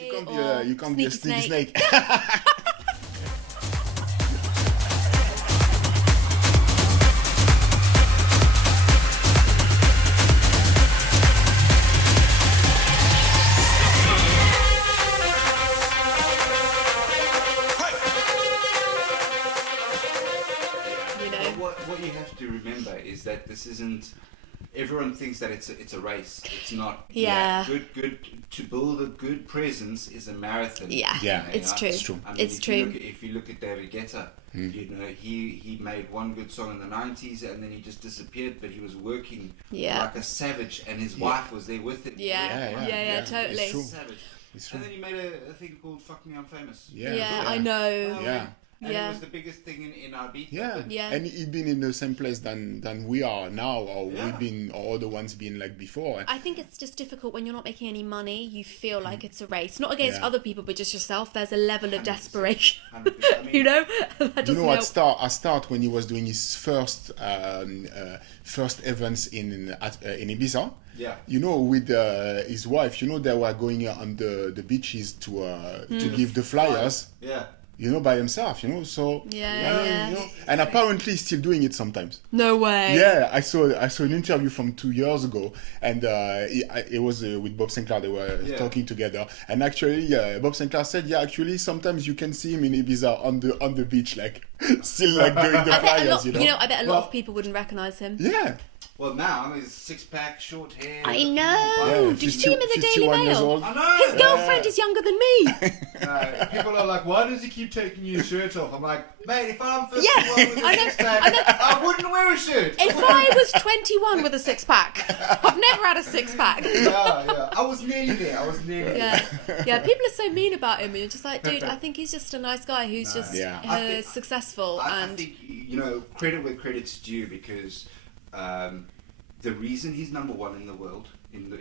You can't be a sneaky snake. What you have to remember is that this isn't. Everyone thinks that it's a race. It's not. Yeah. Good. To build a good presence is a marathon. Yeah. It's true. I mean, It's true. If you look at David Guetta, you know, he made one good song in the 90s and then he just disappeared. But he was working like a savage, and his wife was there with him. Yeah, totally. It's true. Savage. It's true. And then he made a thing called "Fuck Me, I'm Famous." Yeah, I know. And it was the biggest thing in our beat. Yeah. And he'd been in the same place than we are now, or we've been, or the ones been like before. I think it's just difficult when you're not making any money. You feel like it's a race, not against other people, but just yourself. There's a level of desperation, 100%. I mean, you know. That You doesn't know, help. at start when he was doing his first events in Ibiza. Yeah. You know, with his wife, you know, they were going on the beaches to give the flyers. Yeah. You know, by himself, you know, so You know, and apparently he's still doing it sometimes. No way. Yeah, I saw an interview from 2 years ago, and it was with Bob Sinclair. They were talking together, and actually, Bob Sinclair said, actually, sometimes you can see him in Ibiza on the beach, like still like doing the flyers, you know. I bet a lot of people wouldn't recognize him. Yeah. Well, now he's 6-pack, short hair. I know. Did you see him in the Daily 51 years Mail? old. I know. His girlfriend is younger than me. People are like, why does he keep taking his shirt off? I'm like, mate, if I'm 51 with a I know, 6-pack, I wouldn't wear a shirt. If I was 21 with a 6-pack, I've never had a 6-pack. I was nearly there. Yeah, people are so mean about him, and you're just like, dude, I think he's just a nice guy who's just successful. I think, you know, credit where credit's due, because the reason he's number one in the world in the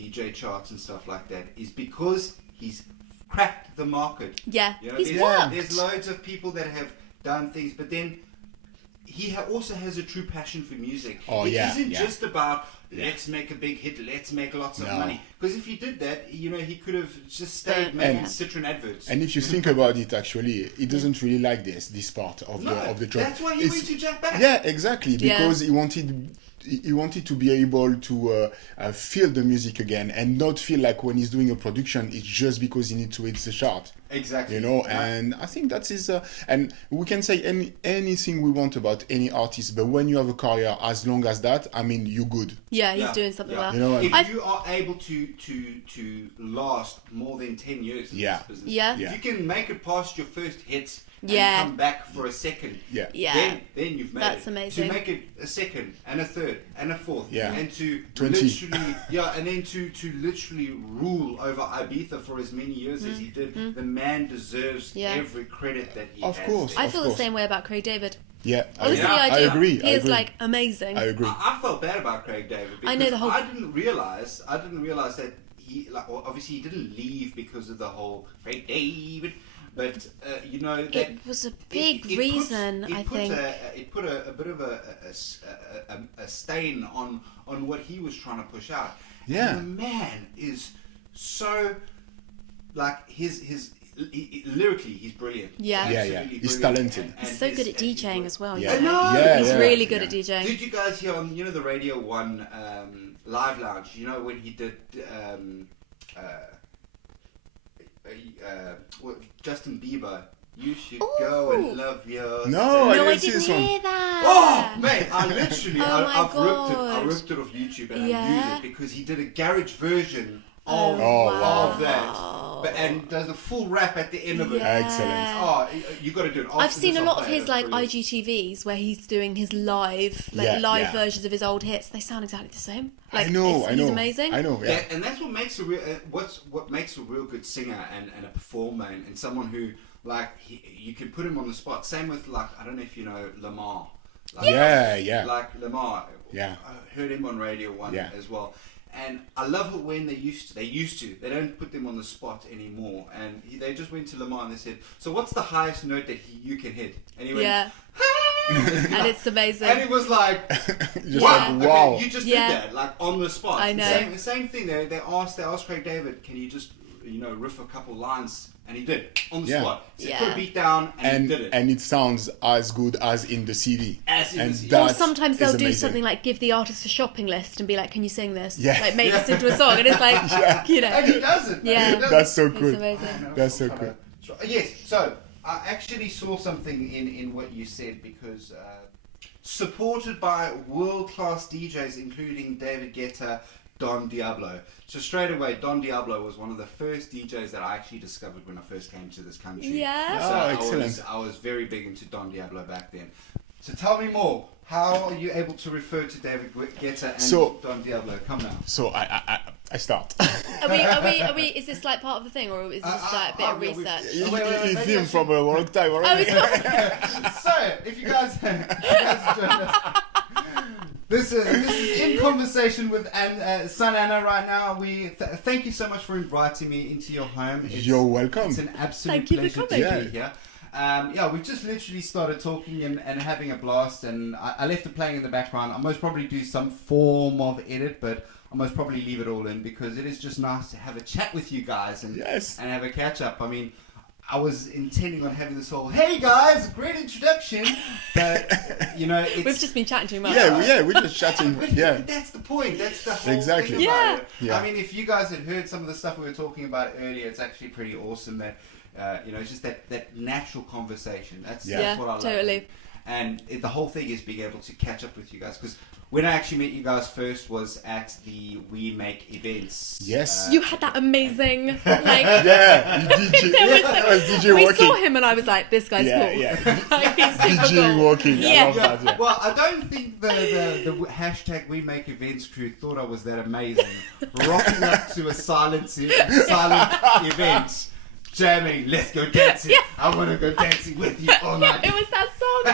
DJ charts and stuff like that is because he's cracked the market. Yeah, you know, he's worked. There's loads of people that have done things, but then he also has a true passion for music. It isn't just about let's make a big hit, let's make lots of money. Because if he did that, you know, he could have just stayed making Citroen adverts. And if you think about it, actually, he doesn't really like this part of the job. That's why he went to Jack Back. Yeah, exactly, because he wanted to be able to feel the music again, and not feel like when he's doing a production, it's just because he needs to hit the chart. Exactly. You know, and I think that is, and we can say anything we want about any artist, but when you have a career as long as that, I mean, you're good. Yeah, he's doing something well. You know, if you are able to last more than 10 years in this business, if you can make it past your first hits and come back for a second, then you've made That's it. amazing. To make it a second and a third and a fourth, and to 20. literally, and then to literally rule over Ibiza for as many years as he did. The man deserves every credit that he has. Of course. I feel the same way about Craigdavid. Yeah, honestly, I agree. He is like amazing. I agree. I felt bad about Craigdavid because I know the whole. I didn't realize that he, like, well, obviously he didn't leave because of the whole Craigdavid, but you know that it was a big reason. I think it put a bit of a stain on what he was trying to push out. Yeah, and the man is so like lyrically, he's brilliant. Yeah. He's talented. He's so good at DJing as well. Yeah. He's really good at DJing. Did you guys hear on the Radio 1 Live Lounge? You know when he did Justin Bieber. You should go and love yourself. No, I didn't hear that. Oh, mate, I literally, I've God. ripped it off YouTube and I used it because he did a garage version of wow. that. And does a full rap at the end of it. Excellent. Oh, you got to do it. I've seen a lot of his like IGTVs where he's doing his live versions of his old hits. They sound exactly the same. Like, I know. He's amazing. I know. Yeah. And that's what makes a real what makes a real good singer and a performer and someone who like you can put him on the spot. Same with like I don't know if you know Lamar. Like, Like Lamar. Yeah. I heard him on Radio 1 as well. And I love it when they used to. They don't put them on the spot anymore. And they just went to Lamar and they said, so what's the highest note that you can hit? And he went, and it's amazing. And it was like, wow. Okay, you just did that, like on the spot. I know. The same thing. They asked Craigdavid, can you just riff a couple lines, and he did on the Yeah. spot. So he put a beat down, and he did it. And it sounds as good as in the CD. Or sometimes they'll do something like give the artist a shopping list and be like, "Can you sing this? Yeah. Like make this into a song." And it's like, And he does it. Yeah. That's so cool. It's amazing. That's so cool. Yes. So I actually saw something in what you said, because supported by world-class DJs, including David Guetta, Diablo. So straight away, Diablo was one of the first DJs that I actually discovered when I first came to this country. Yeah. Oh, excellent. I was very big into Diablo back then. So tell me more. How are you able to refer to David Guetta and Diablo? Come now. So I start. Are we? Is this like part of the thing, or is this just like a bit of research? You film from a long time already. It's not. So, if you guys joined us, this is in conversation with SUNANA right now. We thank you so much for inviting me into your home. You're welcome. It's an absolute pleasure to be here. We've just literally started talking and having a blast, and I left it playing in the background. I'll most probably do some form of edit, but I'll most probably leave it all in, because it is just nice to have a chat with you guys and have a catch up. I mean, I was intending on having this whole, hey guys, great introduction, but it's... We've just been chatting too much. Yeah, we're just chatting. But that's the point. That's the whole Exactly. thing about it. Yeah. I mean, if you guys had heard some of the stuff we were talking about earlier, it's actually pretty awesome that, it's just that natural conversation. That's what I love. Totally. And the whole thing is being able to catch up with you guys, because when I actually met you guys first was at the We Make events. Yes. You had that amazing, like... Yeah, DJ we walking. saw him and I was like, this guy's cool. Yeah. Like, he's super DJ cool. walking. Yeah. I love that. Yeah. Well, I don't think the hashtag We Make Events crew thought I was that amazing. Rocking up to a silent event. Jamming, let's go dancing. Yeah. I want to go dancing with you all night. It was that song.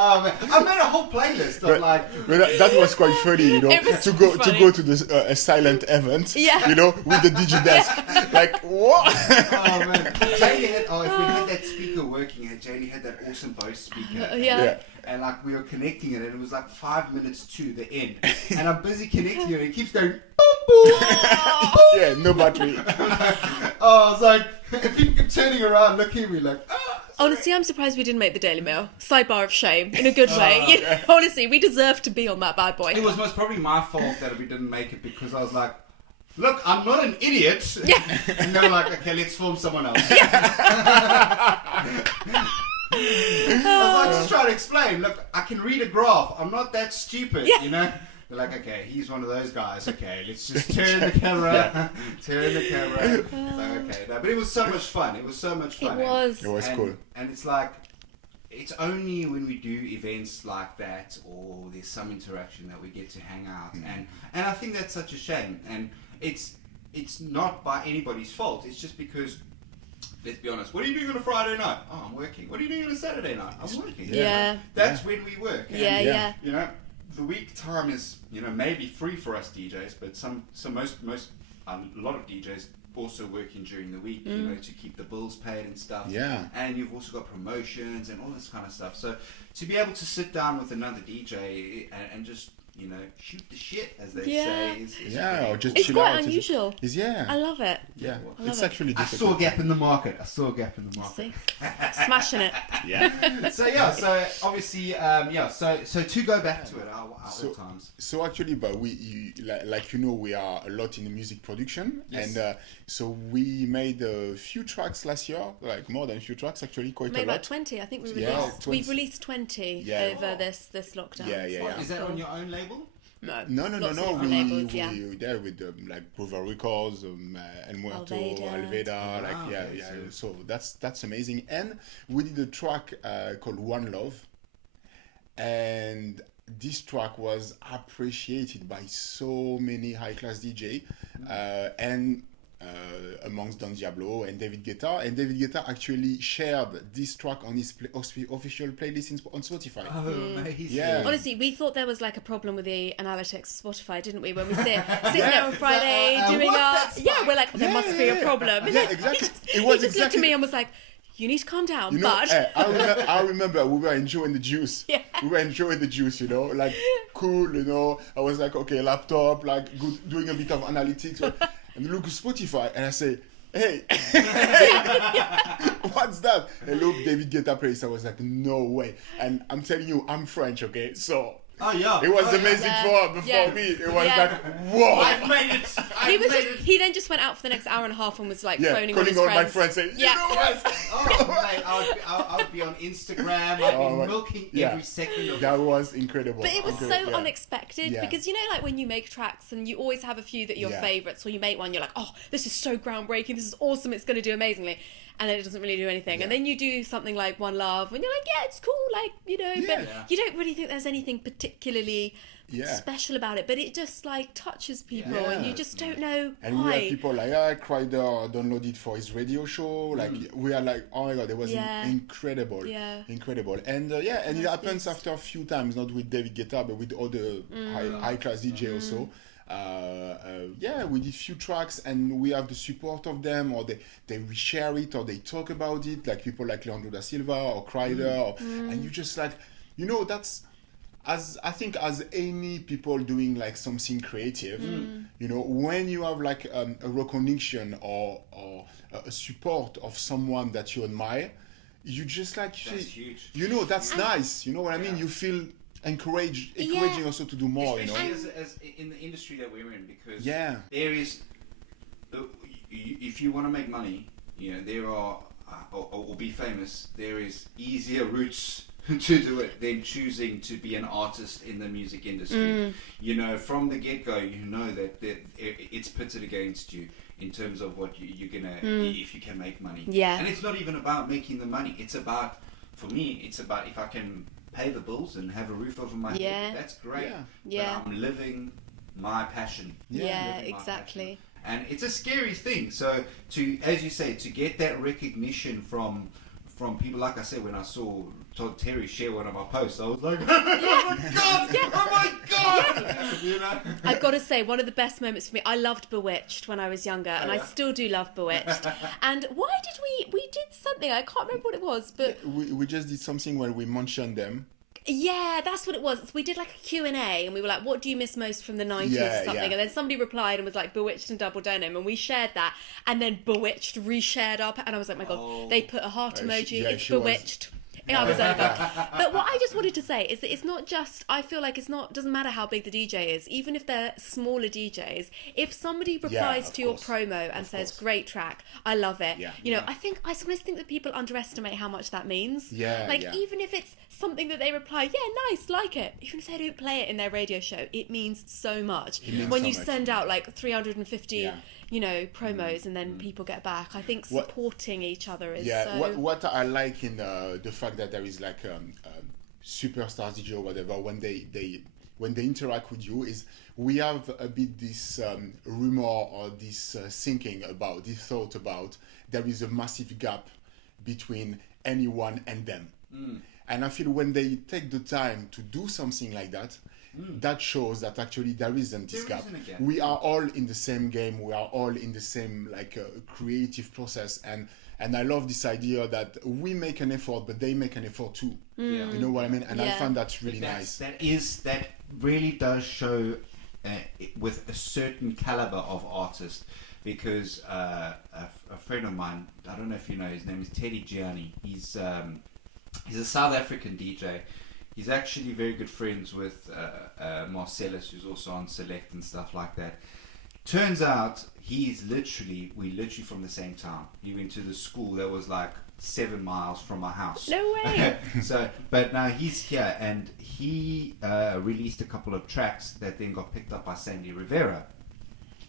Oh man, I made a whole playlist of But that was quite funny, It was to go funny. to go to this a silent event, Yeah. with the DJ desk. Like what? Oh man, Janie had. Oh, if we had that speaker working, Janie had that awesome Bose speaker. Yeah. And like we were connecting it, and it was like 5 minutes to the end, and I'm busy connecting it, and it keeps going. Boop, boop, Yeah, no battery. I was like, people keep turning around, looking at me like, Honestly, I'm surprised we didn't make the Daily Mail. Sidebar of shame, in a good way. Honestly, we deserve to be on that bad boy. It was most probably my fault that we didn't make it, because I was like, look, I'm not an idiot. Yeah. And they were like, okay, let's film someone else. I was like, just trying to explain. Look, I can read a graph. I'm not that stupid, They're like, okay, he's one of those guys. Okay, let's just turn the camera. Turn the camera. So, okay, no, but it was so much fun. It was so much fun. It was cool. And it's like, it's only when we do events like that, or there's some interaction, that we get to hang out. And I think that's such a shame. And it's not by anybody's fault. It's just because, let's be honest, what are you doing on a Friday night? Oh, I'm working. What are you doing on a Saturday night? I'm working. Yeah. That's when we work. And, Yeah. The week time is, maybe free for us DJs, but a lot of DJs also working during the week, to keep the bills paid and stuff. Yeah. And you've also got promotions and all this kind of stuff. So to be able to sit down with another DJ and just, shoot the shit, as they say. Or just It's chill quite out. unusual. I love it. Yeah, love it's it. actually I difficult. saw a gap in the market. See? Smashing it. Yeah. So obviously, so to go back to it, our old times. So actually, but we are a lot in the music production, and so we made a few tracks last year, like more than a few tracks actually, quite Made a lot. about 20. I think we Yeah, released. 20. We've released 20 over this lockdown. Yeah. Is that on your own label? No. Lots of different We labels, there with like Brother Records, El Muerto, Alveda, So that's amazing. And we did a track called One Love, and this track was appreciated by so many high class DJ, and amongst Diablo and David Guetta. And David Guetta actually shared this track on his official playlist on Spotify. Oh, amazing. Yeah. Honestly, we thought there was like a problem with the analytics of Spotify, didn't we? When we sit there on Friday doing our... Yeah, we're like, there must be a problem. Yeah, exactly. He just looked at me and was like, you need to calm down, bud. I remember we were enjoying the juice. Yeah. We were enjoying the juice, like cool, I was like, okay, laptop, like good, doing a bit of analytics. And look at Spotify, and I say, hey, what's that? Hello, David Guetta plays. I was like, no way. And I'm telling you, I'm French, okay? So oh yeah, it was amazing for me. It was like, whoa! I've made it. He then just went out for the next hour and a half and was like phoning calling all all his my friends saying, you know what? I would be on Instagram. I'd be milking every second of it. That was incredible. But it was so unexpected because you know, like when you make tracks and you always have a few that are your favourites, or you make one, you're like, oh, this is so groundbreaking, this is awesome, it's going to do amazingly. And then it doesn't really do anything. And then you do something like One Love, and you're like, yeah, it's cool, like, you know, but you don't really think there's anything particularly special about it. But it just, like, touches people, and you just don't know and why. And we had people like, Kryder downloaded for his radio show. Like, we are like, oh my God, it was incredible. Yeah. Incredible. And, and it happens after a few times, not with David Guetta, but with other high-class DJ also. We did few tracks and we have the support of them, or they reshare it, or they talk about it, like people like Leandro da Silva or Kryder, and you just like, you know, that's as any people doing like something creative, you know, when you have like a recognition or a support of someone that you admire, you just like, that's huge. You know, that's nice. You know what I mean? You feel encouraging also to do more, especially you know, as in the industry that we're in, because there is, if you want to make money, you know, there are or be famous, there is easier routes to do it than choosing to be an artist in the music industry. You know, from the get-go, you know that it's pitted against you in terms of what you're gonna if you can make money. And it's not even about making the money. It's about, for me, it's about if I can pay the bills and have a roof over my head, that's great. But I'm living my passion. Exactly. And it's a scary thing. So to, as you say, to get that recognition from people, like I said, when I saw Todd Terry share one of our posts, I was like, oh my god! You know? I've got to say, one of the best moments for me, I loved Bewitched when I was younger, and I still do love Bewitched. And why did we did something, I can't remember what it was, but we just did something where we mentioned them. Yeah, that's what it was. We did like a Q&A, and we were like, what do you miss most from the 90s or something? And then somebody replied and was like, Bewitched and Double Denim, and we shared that, and then Bewitched reshared up, and I was like, my God, they put a heart emoji, it's Bewitched. I was over. But what I just wanted to say is that it's not just, I feel like doesn't matter how big the DJ is, even if they're smaller DJs, if somebody replies to your promo and says, great track, I love it, you know, I sometimes think that people underestimate how much that means. Even if it's something that they reply, nice, like it, even if they don't play it in their radio show, it means so much. When you send out like 350 you know, promos and then people get back. I think supporting each other is what I like in the fact that there is like superstar DJ or whatever, when they interact with you, is we have a bit this rumor or this thinking about, this thought about, there is a massive gap between anyone and them. And I feel when they take the time to do something like that, that shows that actually there isn't this gap. We are all in the same game. We are all in the same creative process. And I love this idea that we make an effort, but they make an effort too. You know what I mean? And I find that's really nice. That really does show with a certain caliber of artist. Because a friend of mine, I don't know if you know, his name is Teddy Gianni. He's a South African DJ. He's actually very good friends with Marcellus, who's also on Select and stuff like that. Turns out we're literally from the same town. He went to the school that was like 7 miles from my house. No way! But now he's here, and he released a couple of tracks that then got picked up by Sandy Rivera.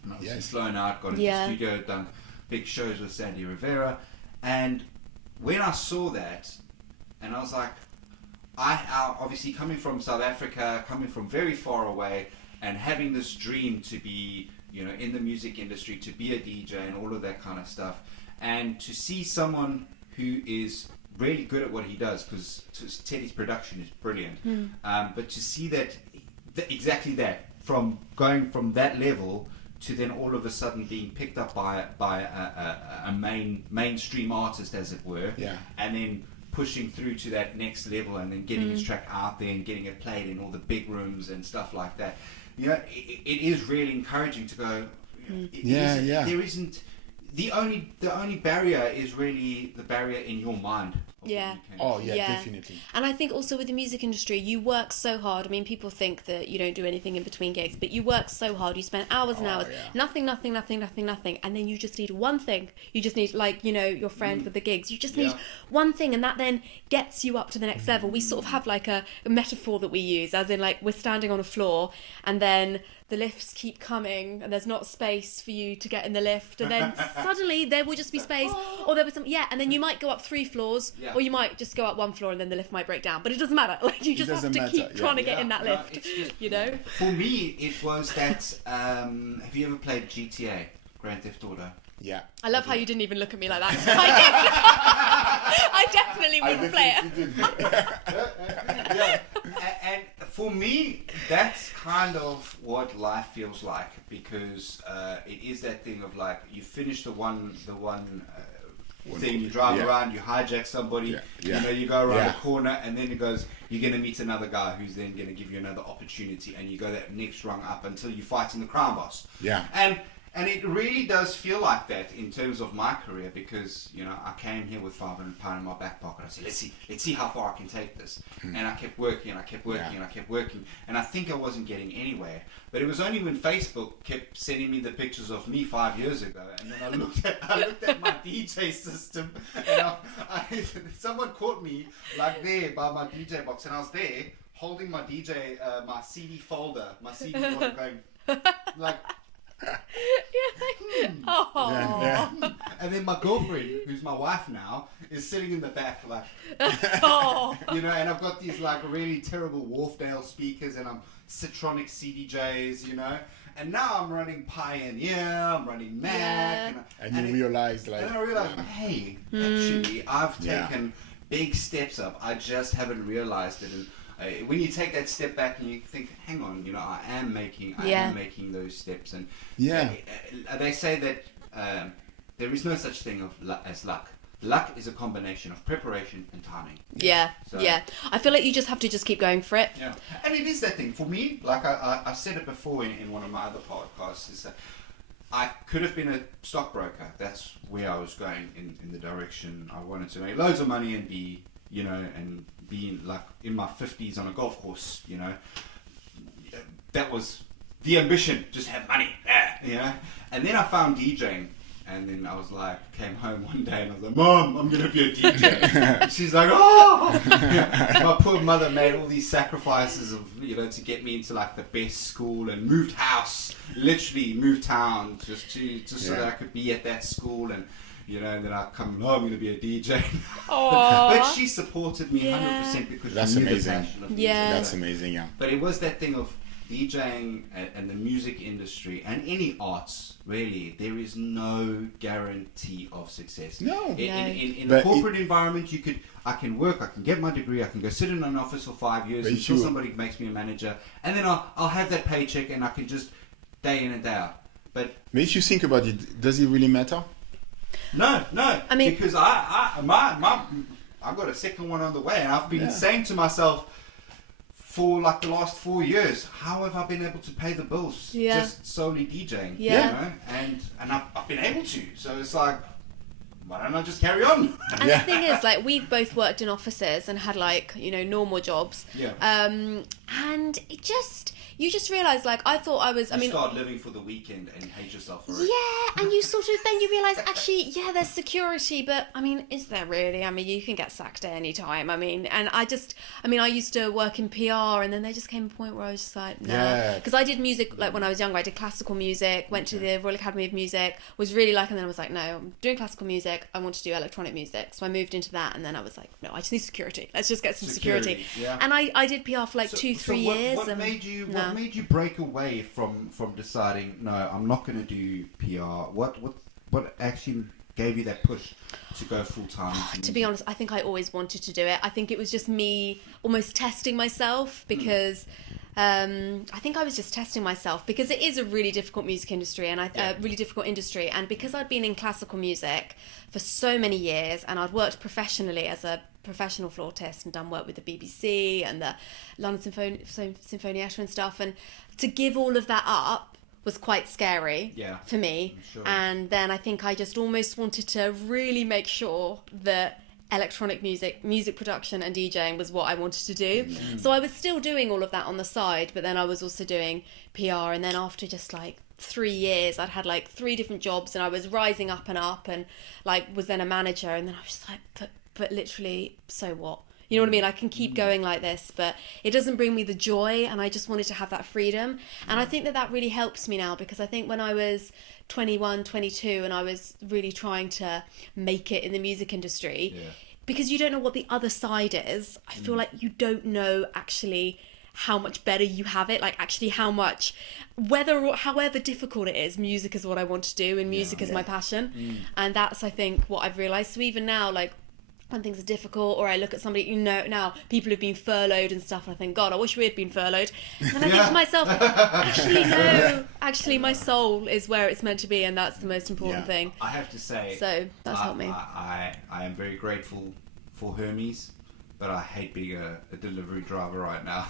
And obviously flown out, got into the studio, done big shows with Sandy Rivera. And when I saw that, and I was like, I obviously coming from South Africa, coming from very far away, and having this dream to be, you know, in the music industry, to be a DJ and all of that kind of stuff, and to see someone who is really good at what he does, because Teddy's production is brilliant, but to see that, exactly that, from going from that level to then all of a sudden being picked up by a mainstream artist, as it were, and then pushing through to that next level, and then getting his track out there and getting it played in all the big rooms and stuff like that. You know, it is really encouraging to go. There isn't the only barrier is really the barrier in your mind. Yeah. Oh yeah, definitely. And I think also with the music industry, you work so hard. I mean, people think that you don't do anything in between gigs, but you work so hard. You spend hours and hours, nothing, and then you just need one thing. You just need, like, you know, your friend with the gigs. You just need one thing, and that then gets you up to the next level. We sort of have like a metaphor that we use, as in, like, we're standing on a floor, and then the lifts keep coming and there's not space for you to get in the lift, and then suddenly there will just be space, or there was some and then you might go up 3 floors, or you might just go up 1 floor and then the lift might break down, but it doesn't matter. Like, you just have to keep trying to get in that lift. Just, you know, for me it was that have you ever played GTA, Grand Theft Auto? Yeah. I love how you didn't even look at me like that. I definitely wouldn't play it. And for me, that's kind of what life feels like, because it is that thing of, like, you finish the one thing, you drive around, you hijack somebody, you know, you go around the corner, and then it goes, you're going to meet another guy who's then going to give you another opportunity, and you go that next rung up until you fight in the crime boss. Yeah. And it really does feel like that in terms of my career, because, you know, I came here with £500 in my back pocket. I said, let's see how far I can take this. And I kept working, and I kept working, and I kept working. And I think I wasn't getting anywhere. But it was only when Facebook kept sending me the pictures of me 5 years ago, and then I looked at my DJ system, and someone caught me, like, there by my DJ box, and I was there holding my my CD folder going, like, and then my girlfriend, who's my wife now, is sitting in the back, like, you know, and I've got these, like, really terrible Wharfdale speakers, and I'm Citronic CDJs, you know, and now I'm running Pioneer, I'm running Mac, and I realize, hey, actually, I've taken big steps up. I just haven't realized it. And when you take that step back and you think, hang on, you know, I am making those steps. And they say that there is no such thing as luck. Luck is a combination of preparation and timing. Yeah. I feel like you just have to just keep going for it. Yeah, and it is that thing for me. Like I said it before in one of my other podcasts, is that I could have been a stockbroker. That's where I was going in the direction I wanted to make loads of money and be, you know, and being like in my 50s on a golf course, you know. That was the ambition, just have money, you know. And then I found DJing, and then I was like, came home one day and I was like, Mom, I'm going to be a DJ. She's like, oh! My poor mother made all these sacrifices of, you know, to get me into like the best school, and moved house, literally moved town just so that I could be at that school. And, you know, and then I come, I'm going to be a DJ. But she supported me 100% because that's she knew amazing. the passion of music. That's amazing, yeah. But it was that thing of DJing and the music industry and any arts, really, there is no guarantee of success. No. In the corporate environment, I can work, I can get my degree, I can go sit in an office for 5 years until somebody makes me a manager, and then I'll have that paycheck and I can just day in and day out. But if you think about it, does it really matter? No. I mean, because I've got a second one on the way, and I've been saying to myself for like the last 4 years, how have I been able to pay the bills just solely DJing? You know? And I've been able to. So it's like, why don't I just carry on? And the thing is, like, we've both worked in offices and had, like, you know, normal jobs. Yeah. And you just realise, like, I thought I was, You start living for the weekend and hate yourself for it. Yeah, and you sort of, then you realise, actually, there's security, but, I mean, is there really? I mean, you can get sacked at any time. I mean, and I used to work in PR, and then there just came a point where I was just like, no. Because I did music, like, when I was younger, I did classical music, went to the Royal Academy of Music, was really like, and then I was like, no, I'm doing classical music, I want to do electronic music. So I moved into that, and then I was like, no, I just need security. Let's just get some security. Yeah. And I did PR for like 2-3 years. What made you break away from deciding, no, I'm not going to do PR? What actually gave you that push to go full time? To be honest, I think I always wanted to do it. I think it was just me almost testing myself, because I think I was just testing myself, because it is a really difficult music industry, and really difficult industry. And because I'd been in classical music for so many years, and I'd worked professionally as a professional flautist and done work with the BBC and the London Sinfonietta and stuff, and to give all of that up was quite scary for me. Sure. And then I think I just almost wanted to really make sure that electronic music production and DJing was what I wanted to do. So I was still doing all of that on the side, but then I was also doing PR. And then after just like 3 years, I'd had like 3 different jobs, and I was rising up, and like was then a manager. And then I was just like, but literally, so what? You know what I mean? I can keep going like this, but it doesn't bring me the joy, and I just wanted to have that freedom. And I think that really helps me now, because I think when I was 21, 22, and I was really trying to make it in the music industry, because you don't know what the other side is, I feel like you don't know actually how much better you have it, like actually how much, however difficult it is, music is what I want to do, and music is my passion. And that's, I think, what I've realised. So even now, like, when things are difficult, or I look at somebody, now people have been furloughed and stuff, and I think, God, I wish we had been furloughed. And I think to myself, actually, no, actually my soul is where it's meant to be, and that's the most important thing. I have to say, so that's helped me. I am very grateful for Hermes, but I hate being a delivery driver right now.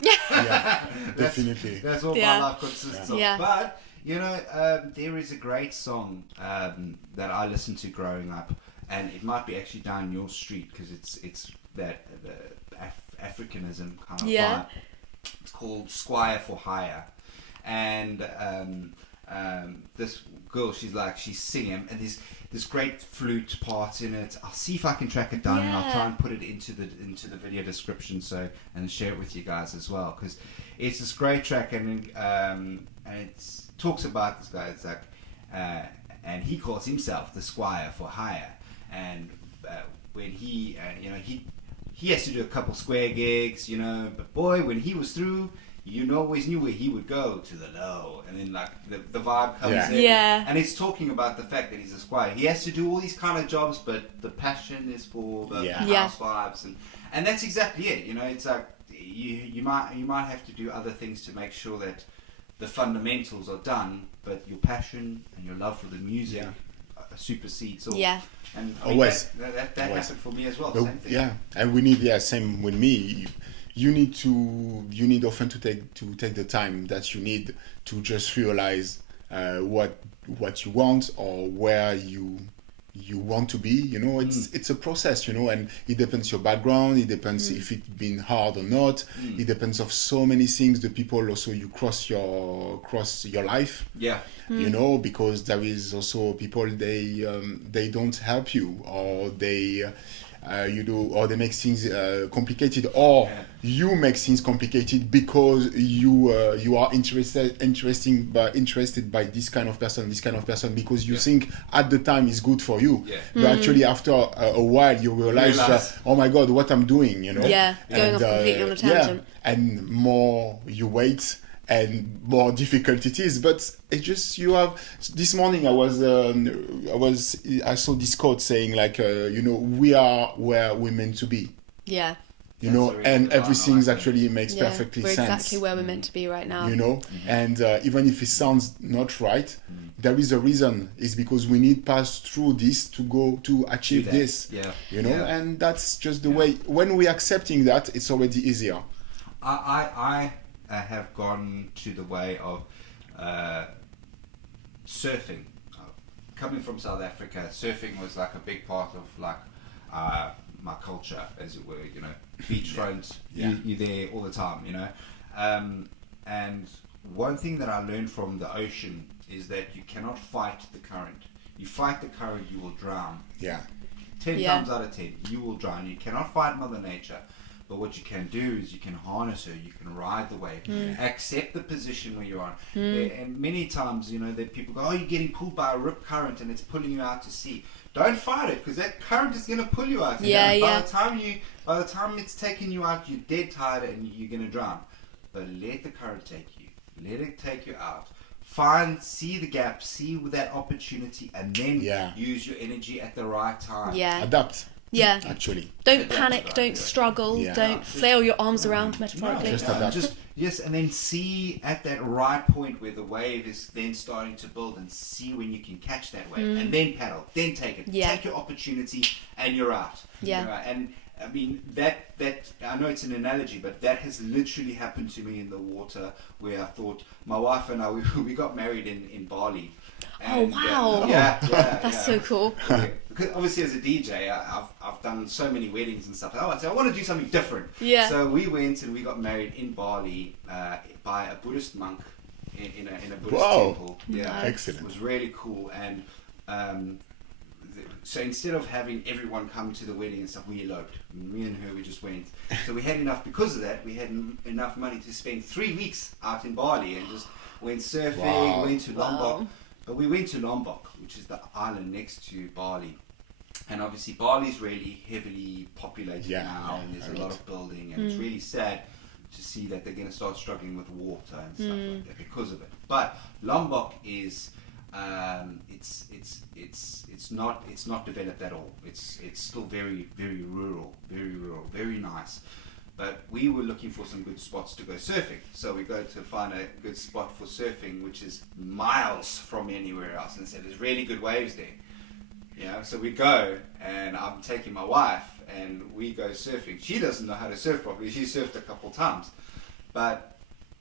Definitely. That's what my life consists of. Yeah. But, there is a great song that I listened to growing up, and it might be actually down your street, because it's that Africanism kind of vibe. It's called Squire for Hire, and this girl, she's singing, and there's this great flute part in it. I'll see if I can track it down, and I'll try and put it into the video description, and share it with you guys as well, because it's this great track, and it talks about this guy. It's like, and he calls himself the Squire for Hire. And when he has to do a couple square gigs, but boy, when he was through, always knew where he would go, to the low, and then like the vibe comes in. And it's talking about the fact that he's a squire. He has to do all these kind of jobs, but the passion is for the house vibes, and that's exactly it. It's like you might have to do other things to make sure that the fundamentals are done, but your passion and your love for the music supersedes all. And always that happened for me as well. Same thing. And we need same with me. You need often to take the time that you need to just realize what you want, or where you want to be. It's a process, and it depends your background, it depends if it's been hard or not, it depends of so many things, the people also you cross your life, because there is also people, they don't help you, or they or they make things complicated, or you make things complicated because you are interested by this kind of person because you think at the time is good for you, but actually after a while you realize oh my God, what I'm doing, going off completely on a tangent. And more you wait, and more difficult it is. But it just, you have, this morning I saw this quote saying like, we are where we're meant to be. Yeah. And everything actually makes perfectly we're sense. Exactly where we're meant to be right now. And even if it sounds not right, there is a reason. It's because we need pass through this to go to achieve this. And that's just the way. When we're accepting that, it's already easier. I have gone to the way of surfing. Coming from South Africa, surfing was like a big part of like my culture, as it were. Beachfront, you're there all the time. And one thing that I learned from the ocean is that you cannot fight the current. You fight the current, you will drown. 10 times out of 10, you will drown. You cannot fight Mother Nature. But what you can do is you can harness her, you can ride the wave, accept the position where you're on. And many times, that people go, oh, you're getting pulled by a rip current and it's pulling you out to sea. Don't fight it, because that current is going to pull you out. By the time it's taking you out, you're dead tired and you're going to drown. But let the current take you. Let it take you out. See the gap, see that opportunity, and then use your energy at the right time. Adapt. Actually, don't panic, don't struggle, don't flail your arms around, metaphorically. And then see at that right point where the wave is then starting to build, and see when you can catch that wave, and then paddle, then take it, take your opportunity, and you're out. And I mean, that I know it's an analogy, but that has literally happened to me in the water, where I thought, my wife and I, we got married in Bali. And, wow. That's so cool. Because obviously as a DJ, I've done so many weddings and stuff. I said, I want to do something different. Yeah. So we went and we got married in Bali by a Buddhist monk in a Buddhist temple. Yeah, excellent. It was really cool. And so instead of having everyone come to the wedding and stuff, we eloped. Me and her, we just went. So we had enough, because of that, we had enough money to spend 3 weeks out in Bali and just went surfing, went to Lombok. But we went to Lombok, which is the island next to Bali. And obviously Bali's really heavily populated now, and there's a lot of building, and it's really sad to see that they're going to start struggling with water and stuff like that because of it. But Lombok is it's not developed at all. It's still very rural, very nice. But we were looking for some good spots to go surfing, so we go to find a good spot for surfing, which is miles from anywhere else, and said there's really good waves there. So we go, and I'm taking my wife, and we go surfing. She doesn't know how to surf properly. She surfed a couple times, but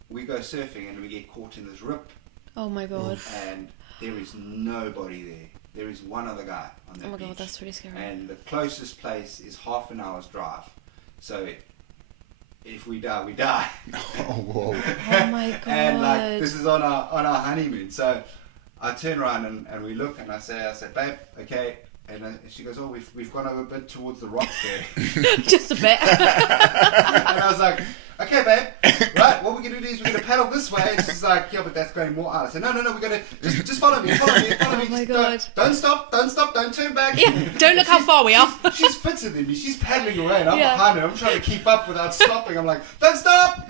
we go surfing, and we get caught in this rip. Oh my god! And there is nobody there. There is one other guy on that beach. Oh my god, that's really scary. And the closest place is half an hour's drive. So if we die, we die. Oh, whoa. Oh my god. And like, this is on our honeymoon. So I turn around and we look, and I say, babe, okay. And she goes, oh, we've gone over a bit towards the rocks there. Just a bit. And I was like, okay, babe, right, what we're going to do is we're going to paddle this way. And she's like, yeah, but that's going more out. I said, no, we're going to, just follow me. Oh my god. Don't stop, don't turn back. Yeah, don't look how far we are. She's fitter than me. She's paddling away, and I'm behind her. I'm trying to keep up without stopping. I'm like, don't stop.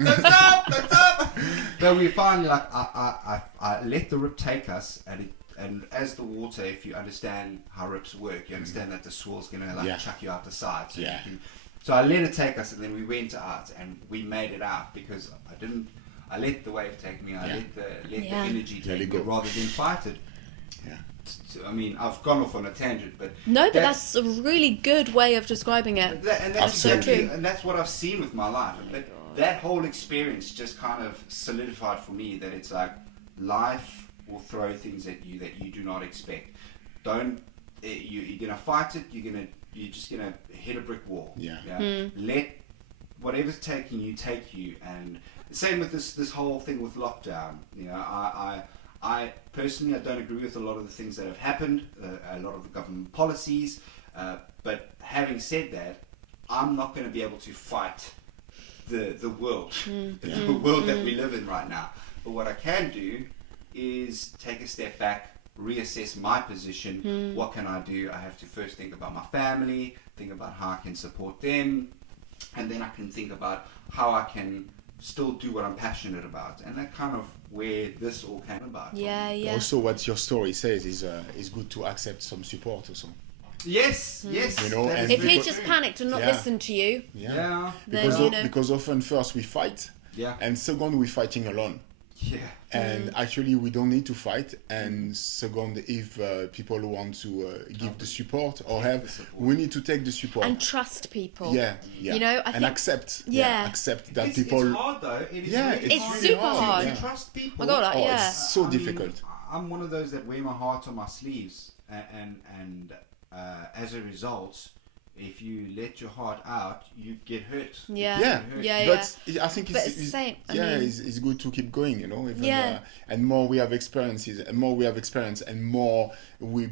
But we finally, like, I let the rip take us, and as the water, if you understand how rips work, you understand that the swell's going to chuck you out the side. So I let it take us, and then we went out, and we made it out, because I let the wave take me. I let the energy take me rather than fight it. I mean, I've gone off on a tangent, but but that's a really good way of describing it. And that's so true. And that's what I've seen with my life. But that whole experience just kind of solidified for me that it's like, life will throw things at you that you do not expect. You're gonna fight it. You're just gonna hit a brick wall. Let whatever's taking you take you. And same with this whole thing with lockdown. I personally, I don't agree with a lot of the things that have happened, a lot of the government policies. But having said that, I'm not going to be able to fight the world, the world that we live in right now. But what I can do is take a step back, reassess my position. What can I do? I have to first think about my family, think about how I can support them, and then I can think about how I can still do what I'm passionate about. And that kind of where this all came about. Also, what your story says is good to accept some support also. Yes. If he just panicked and not listened to you, because often first we fight, and second we're fighting alone. And actually we don't need to fight, and second, if people want to give the support or we need to take the support and trust people. I think, accept that people. It's hard though. It's really super hard. To trust people. My God, it's so difficult. I'm one of those that wear my heart on my sleeves, and as a result, if you let your heart out, you get hurt. But I think it's good to keep going, even, and more we have experiences, and more we have experience, and more we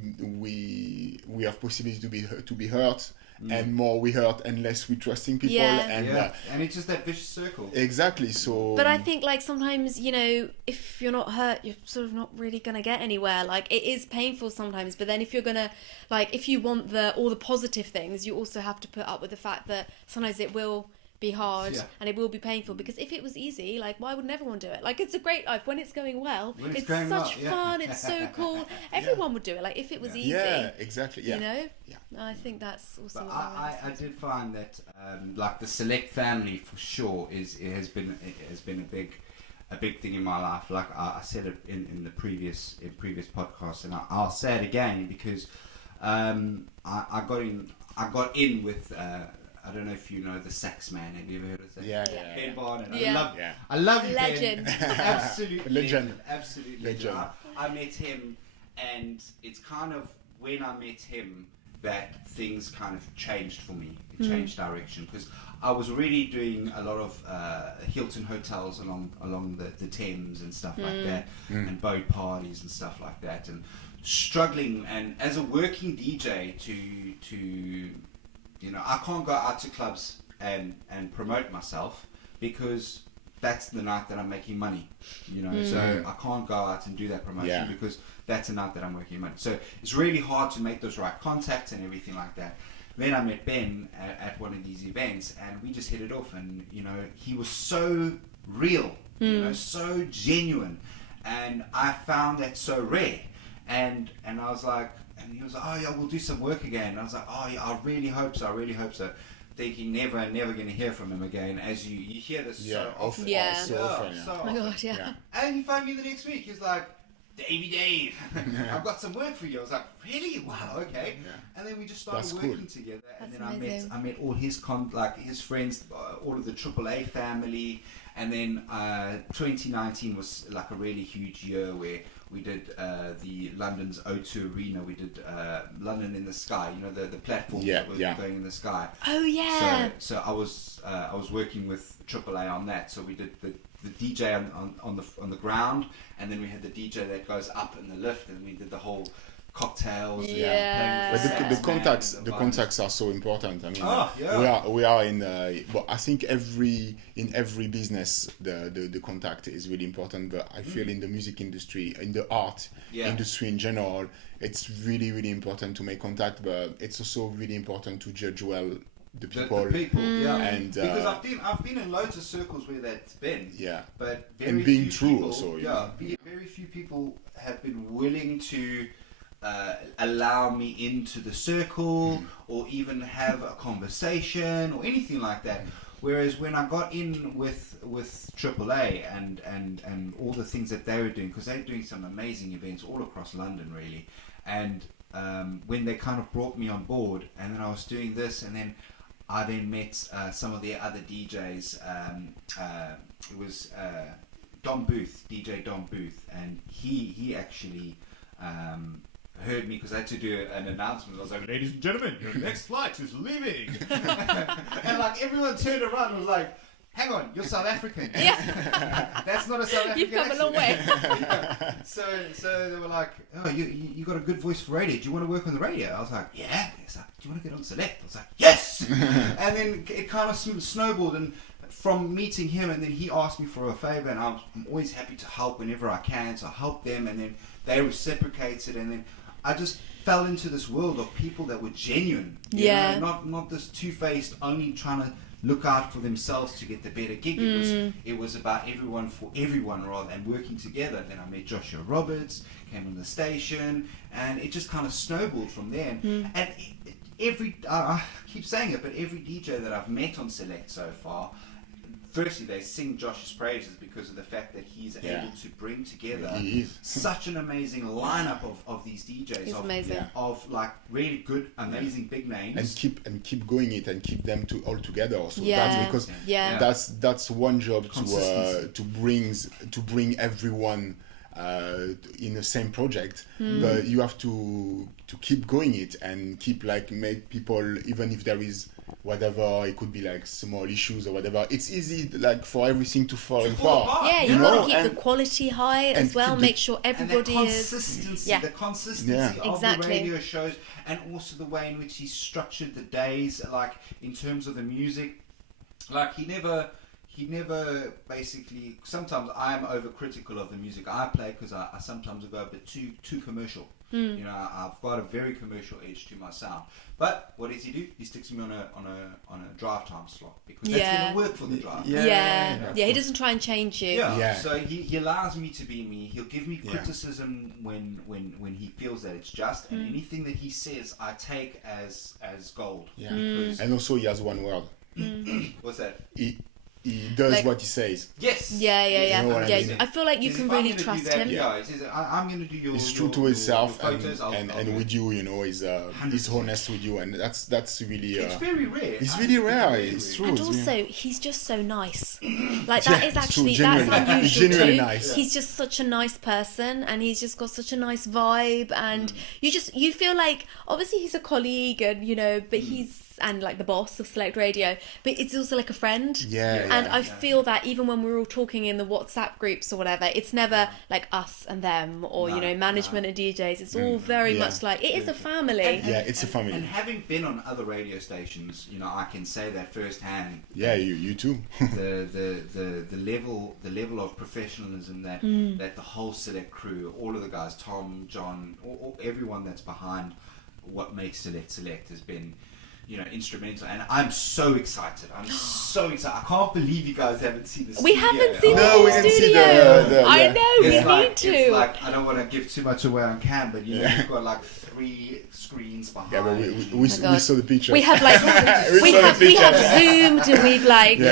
have possibility to be hurt, and more we hurt, and less we trusting people, and it's just that vicious circle. Exactly. So, but I think, like, sometimes, if you're not hurt, you're sort of not really gonna get anywhere. Like, it is painful sometimes, but then if you're gonna, like, if you want all the positive things, you also have to put up with the fact that sometimes it will be hard and it will be painful, because if it was easy, like, why wouldn't everyone do it? Like, it's a great life when it's going well. It's such fun. It's so cool. Everyone would do it. Like, if it was easy. Yeah, exactly. Yeah. I think that's also. But I did find that like the select family for sure has been a big thing in my life. Like I said it in previous podcasts, and I'll say it again, because I got in with I don't know if you know the Saxman. Have you ever heard of that? Yeah. Ben Barnett. Yeah. I love you, Legend. Ben. Absolute Legend. Absolute Legend. I met him, and it's kind of when I met him that things kind of changed for me. It changed direction, because I was already doing a lot of Hilton hotels along the Thames and stuff like that, and boat parties and stuff like that, and struggling. And as a working DJ, to I can't go out to clubs and promote myself, because that's the night that I'm making money, so I can't go out and do that promotion because that's the night that I'm making money. So it's really hard to make those right contacts and everything like that. Then I met Ben at one of these events, and we just hit it off, and he was so real, so genuine, and I found that so rare. And I was like, and he was like, oh yeah, we'll do some work again. And I was like, oh yeah, I really hope so. Thinking never going to hear from him again, as you hear this so often. Oh my god, yeah. And he phoned me the next week. He was like, Dave, I've got some work for you. I was like, really? Wow, okay. Yeah. And then we just started working together. And then I met all his his friends, all of the AAA family. And then 2019 was like a really huge year where we did the London's O2 Arena. We did London in the Sky. The platform that was going in the sky. Oh yeah. So I was working with AAA on that. So we did the DJ on the ground, and then we had the DJ that goes up in the lift, and we did the whole cocktails. But the contacts are so important. I mean, we are in. But I think in every business the contact is really important. But I feel in the music industry, in the art industry in general, it's really, really important to make contact. But it's also really important to judge well the people, and because I've been in loads of circles where that's been, but very being few true people, also, very few people have been willing to allow me into the circle or even have a conversation or anything like that. Whereas when I got in with AAA and all the things that they were doing, because they're doing some amazing events all across London, really, and when they kind of brought me on board, and then I was doing this, and then I then met some of the other DJs. It was DJ Dom Booth, and he actually heard me, because I had to do an announcement. I was like, ladies and gentlemen, your next flight is leaving. And like everyone turned around and was like, hang on, you're South African. Yeah. That's not a South African You've come accent. a long way. So they were like, oh, you got a good voice for radio. Do you want to work on the radio? I was like, yeah. He's like, do you want to get on Select? I was like, yes. And then it kind of snowballed, and from meeting him, and then he asked me for a favor, and I'm always happy to help whenever I can. So I helped them, and then they reciprocated, and then I just fell into this world of people that were genuine. You know, not this two-faced, only trying to look out for themselves to get the better gig. It was about everyone for everyone, rather than working together. Then I met Joshua Roberts, came on the station, and it just kind of snowballed from there. And I keep saying it, but every DJ that I've met on Select so far, firstly, they sing Josh's praises because of the fact that he's able to bring together such an amazing lineup of these DJs, of like really good, amazing big names, and keep going it and keep them all together. Also, that's because that's one job to bring everyone in the same project, but you have to keep going it and keep make people, even if there is whatever, it could be like small issues or whatever, it's easy for everything to fall apart. Yeah, you got to keep the quality high as well, make sure everybody is the consistency of the radio shows, and also the way in which he structured the days, like in terms of the music. Like he never basically, sometimes I am overcritical of the music I play, because I sometimes go a bit too commercial. You know, I've got a very commercial edge to my sound. But what does he do? He sticks me on a drive time slot, because that's going to work for the drive. He doesn't try and change you. So he allows me to be me. He'll give me criticism when he feels that it's just, and anything that he says I take as gold. And also he has one word. What's that? he does what he says. Yes. Yeah. You know what I mean? I feel like you can really trust him. I'm going to do your. He's true to himself, your photos, and with you, he's honest with you, and that's really. It's very rare. It's really rare. It's true. And also, he's just so nice. Like that is actually that's unusual too. Nice. He's just such a nice person, and he's just got such a nice vibe, and you feel like obviously he's a colleague, and but he's. And like the boss of Select Radio, but it's also like a friend. And I feel that even when we're all talking in the WhatsApp groups or whatever, it's never like us and them or management and DJs. It's all very much like it is a family. It's a family. And having been on other radio stations, I can say that firsthand. Yeah, you too. the level of professionalism that the whole Select crew, all of the guys, Tom, John, everyone that's behind what makes Select has been. Instrumental, and I'm so excited. I can't believe you guys haven't seen this. We haven't seen the studio. I know, we need to. It's like, I don't want to give too much away on cam, but you've got like 3 screens behind. Yeah, but we saw the picture. We have like we have zoomed and we've like we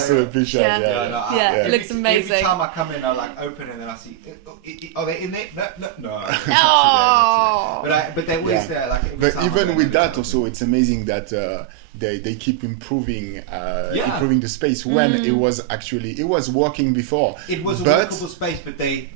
saw the picture. It looks amazing. Every time I come in, I like open and then I see. Are they in there? No. But they're always there. Like, but even with that, also, it's amazing that they keep improving the space when it was working before. It was a workable space, but they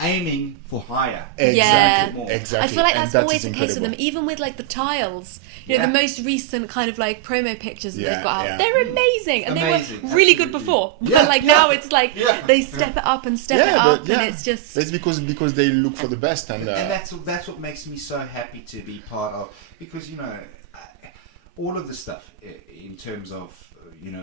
aiming for higher. Exactly. I feel like that's always the case with them. Even with like the tiles, the most recent kind of like promo pictures that they've got out, they're amazing, and they were really good before. But like now it's like they step it up and step it up, and it's just. It's because they look for the best, and that's what makes me so happy to be part of, because all of the stuff in terms of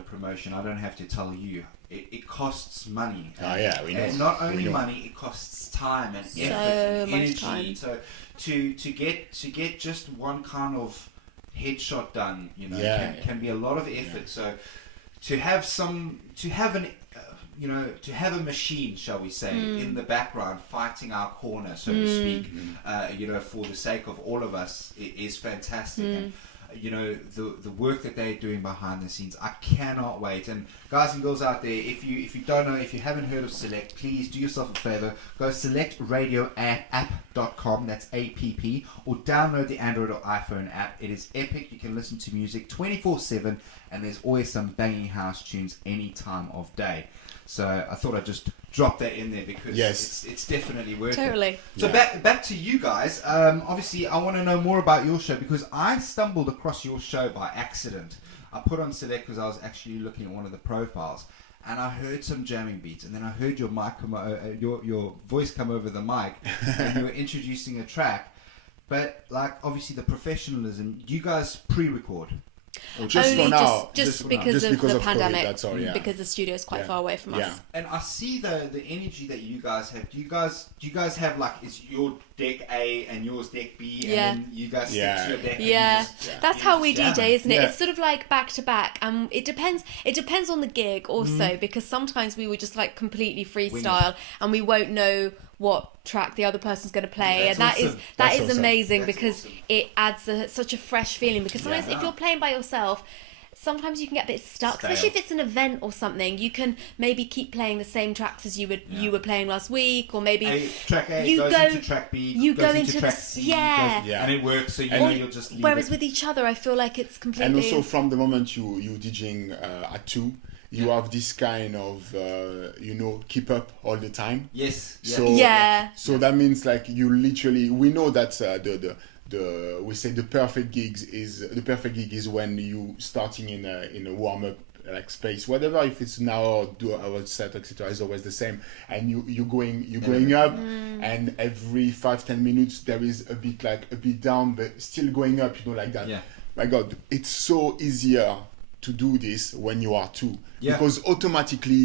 promotion, I don't have to tell you, it costs money. We know. And not only money, it costs time and effort and energy. So to get just one kind of headshot done, can be a lot of effort. So to have a machine, shall we say, in the background fighting our corner, so to speak, for the sake of all of us, is fantastic. And, the work that they're doing behind the scenes, I cannot wait. And guys and girls out there, if you don't know, if you haven't heard of Select, please do yourself a favor, go selectradioapp.com, that's APP, or download the Android or iPhone app. It is epic. You can listen to music 24/7, and there's always some banging house tunes any time of day. So I thought I'd just drop that in there because it's definitely worth it. So back to you guys. Obviously, I want to know more about your show, because I stumbled across your show by accident. I put on Select because I was actually looking at one of the profiles, and I heard some jamming beats, and then I heard your mic your voice come over the mic, and you were introducing a track. But like obviously the professionalism, you guys pre-record. Just because of the pandemic, that's all, because the studio is quite far away from us. And I see the energy that you guys have. Do you guys have like, is your deck A and yours deck B, and then you guys stick to your deck? That's how we DJ, isn't it? It's sort of like back to back. It depends on the gig also, because sometimes we would just like completely freestyle and we won't know what track the other person's going to play, and that is amazing, because it adds such a fresh feeling. Because sometimes if you're playing by yourself, sometimes you can get a bit stuck, especially if it's an event or something. You can maybe keep playing the same tracks as you were playing last week, or maybe track A goes into track B, you go into track C, and it works. So you'll just leave whereas with each other, I feel like it's completely. And also from the moment you DJing at 2. You have this kind of, keep up all the time. Yes. So that means like you literally, we know that we say the perfect gig is when you starting in a warm up like space, whatever, if it's now or do our set, etc., is always the same. And you're going up, and every 5-10 minutes there is a bit down, but still going up, like that. Yeah. My God, it's so easier to do this when you are 2, because automatically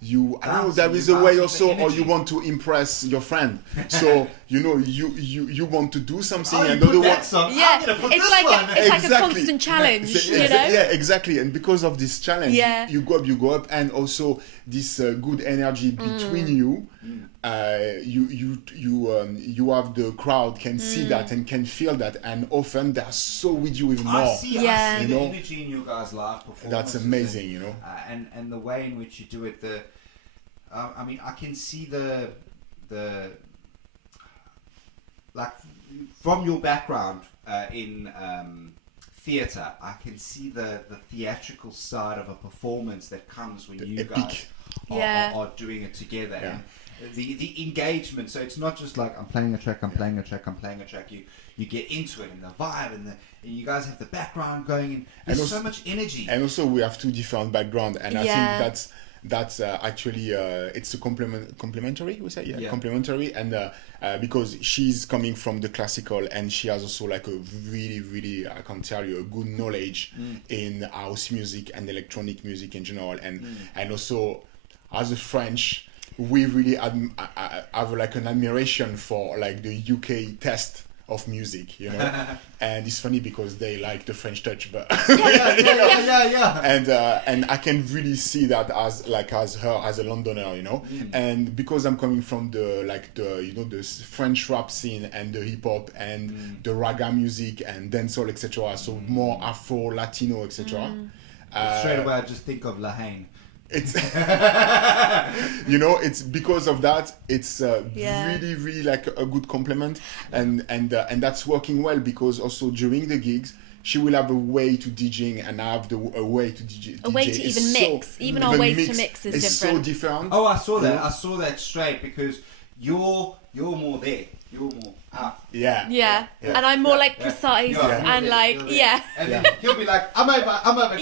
there is a way also, or you want to impress your friend. So you want to do something, and another one. Yeah, it's like a constant challenge. Yeah, exactly. And because of this challenge, you go up, and also this good energy between you. You have the crowd can see that and can feel that, and often they're so with you even more. I see the energy in your guys' live performances. That's amazing, and the way in which you do it. I mean, I can see the like from your background in theatre. I can see the theatrical side of a performance that comes when you guys are doing it together. Yeah. The engagement, so it's not just like I'm playing a track. You get into it and the vibe and you guys have the background going and there's also so much energy. And also we have two different backgrounds, and I think that's actually it's a complementary. We say complementary, and because she's coming from the classical and she has also like a really I can tell you a good knowledge in house music and electronic music in general, and also as a French. We really have like an admiration for like the UK test of music, and it's funny because they like the French touch, but and I can really see that as her as a Londoner, and because I'm coming from the French rap scene and the hip hop and the raga music and dancehall, etc. So more Afro, Latino, etc. Straight away, I just think of La Haine. It's it's because of that. It's really like a good compliment, and that's working well because also during the gigs she will have a way to DJing and I have a way to DJ. A way to even mix. Even our ways to mix is different. It's so different. Oh, I saw that. I saw that straight because you're more there. You're more out. Yeah. And I'm more like precise and like And then he'll be like, I'm over. Come on.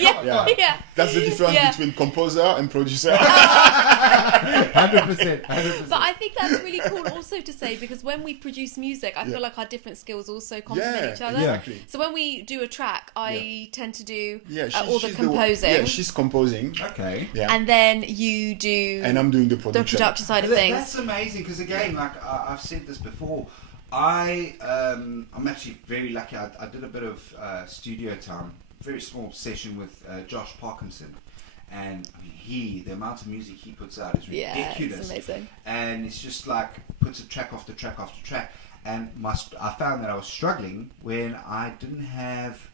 That's the difference between composer and producer. 100%. But I think that's really cool also to say, because when we produce music, I feel like our different skills also complement each other. Exactly. So when we do a track, I tend to do all the composing. She's composing. Okay. Yeah. And then you do... And I'm doing the production. Side of things. That's amazing because again, like I've said this before, I'm actually very lucky. I did a bit of studio time, very small session with Josh Parkinson, and I mean the amount of music he puts out is ridiculous. Yeah, it's amazing. And it's just like puts a track after track after track. And I found that I was struggling when I didn't have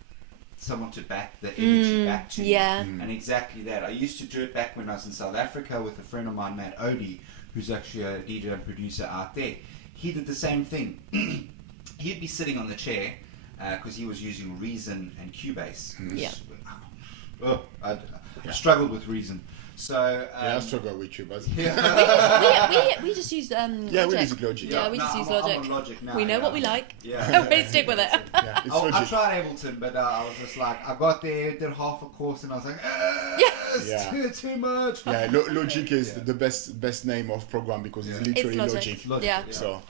someone to back the energy back to me. And exactly that. I used to do it back when I was in South Africa with a friend of mine, Matt Odie, who's actually a DJ and producer out there. He did the same thing. He'd be sitting on the chair because he was using Reason and Cubase. I struggled with Reason. So I struggle with Cubase. We just used we use Logic. We just use Logic. I'm on Logic now. We know what we like. We stick with it. I tried Ableton, but I was just like, I got there, did half a course, and I was like, it's too much. Logic is the best name of program because it's literally Logic. So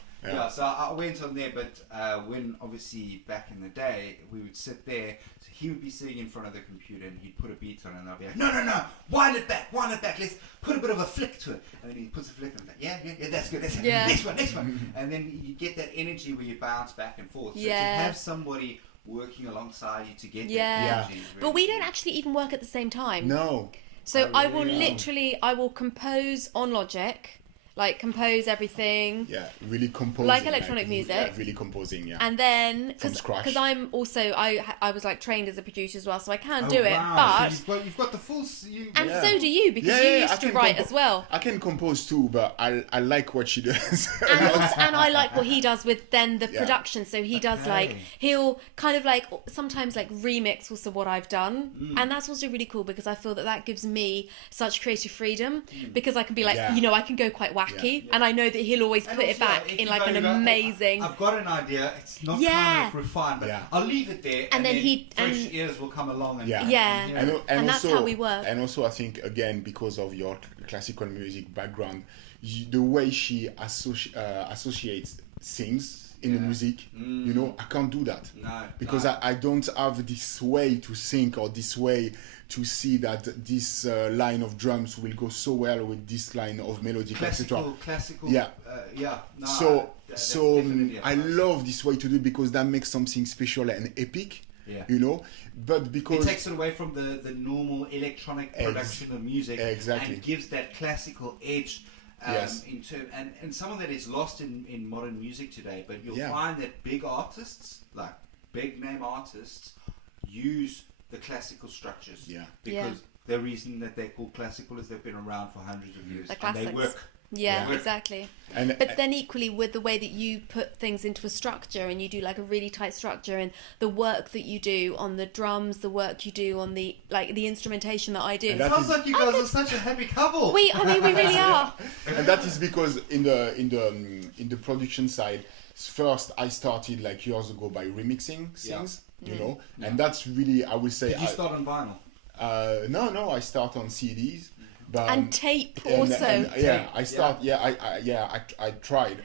I went on there, but when obviously back in the day we would sit there, so he would be sitting in front of the computer and he'd put a beat on and I'd be like, no, wind it back, let's put a bit of a flick to it. And then he puts a flick and I'm like, yeah, that's good, next one. And then you get that energy where you bounce back and forth. So to have somebody working alongside you to get that energy. But we don't actually even work at the same time. No. So I will compose on Logic. Like compose everything. Yeah, really composing. Like electronic music. Yeah, really composing, And then, because I'm also, I was like trained as a producer as well, so I can do it, but... So you've got the full... so do you, because you used to write as well. I can compose too, but I like what she does. and I like what he does with then the production, so he does like, he'll kind of like, sometimes like remix also what I've done, and that's also really cool because I feel that gives me such creative freedom, because I can be like, I can go quite wacky, and I know that he'll always put it back in like an amazing... I've got an idea, it's not kind of refined, but I'll leave it there, and then fresh ears will come along. And and that's how we work. And also I think, again, because of your classical music background, the way she associates things, in the music. You know, I can't do that. No. Because I don't have this way to think or this way to see that this line of drums will go so well with this line of melody, etc. Classical. Yeah. No, so I love this way to do it because that makes something special and epic. Yeah. You know, but because it takes it away from the normal electronic production of music, exactly, and gives that classical edge. Yes. And some of that is lost in modern music today. But you'll find that big artists, like big name artists, use the classical structures. Yeah. Because the reason that they're called classical is they've been around for hundreds of years. The and they work. Yeah, exactly. But then equally with the way that you put things into a structure, and you do like a really tight structure, and the work that you do on the drums, the work you do on the instrumentation that I do. It sounds like you guys are such a happy couple. We really are. And that is because in the production side, first I started like years ago by remixing things, you know, and that's really, I would say. Did you start on vinyl? No, I start on CDs. But, and tape also. I tried.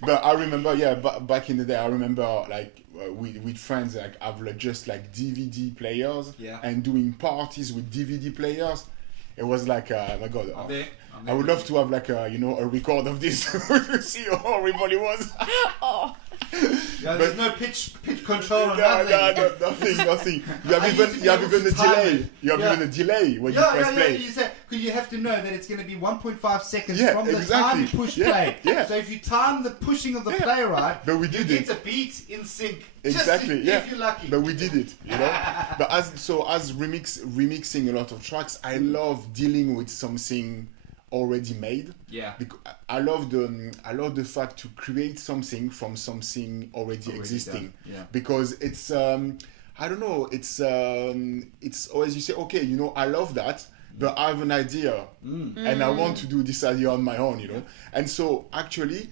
But I remember, back in the day, I remember like with friends, like I've just like DVD players and doing parties with DVD players. It was like, my God, I would love to have like a record of this to see how horrible it was. Yeah, there's no pitch control or nothing. You have even a delay. You have even a delay when you press play. Because you have to know that it's going to be 1.5 seconds from the time you push play. So if you time the pushing of the play right, but we did it. Get a beat in sync. Exactly. If you're lucky. But we did it, you know. But as remixing a lot of tracks, I love dealing with something already made. Because I love the fact to create something from something already existing. Because it's I don't know, it's always, you say, okay, you know, I love that, but I have an idea and I want to do this idea on my own, you know. And so actually,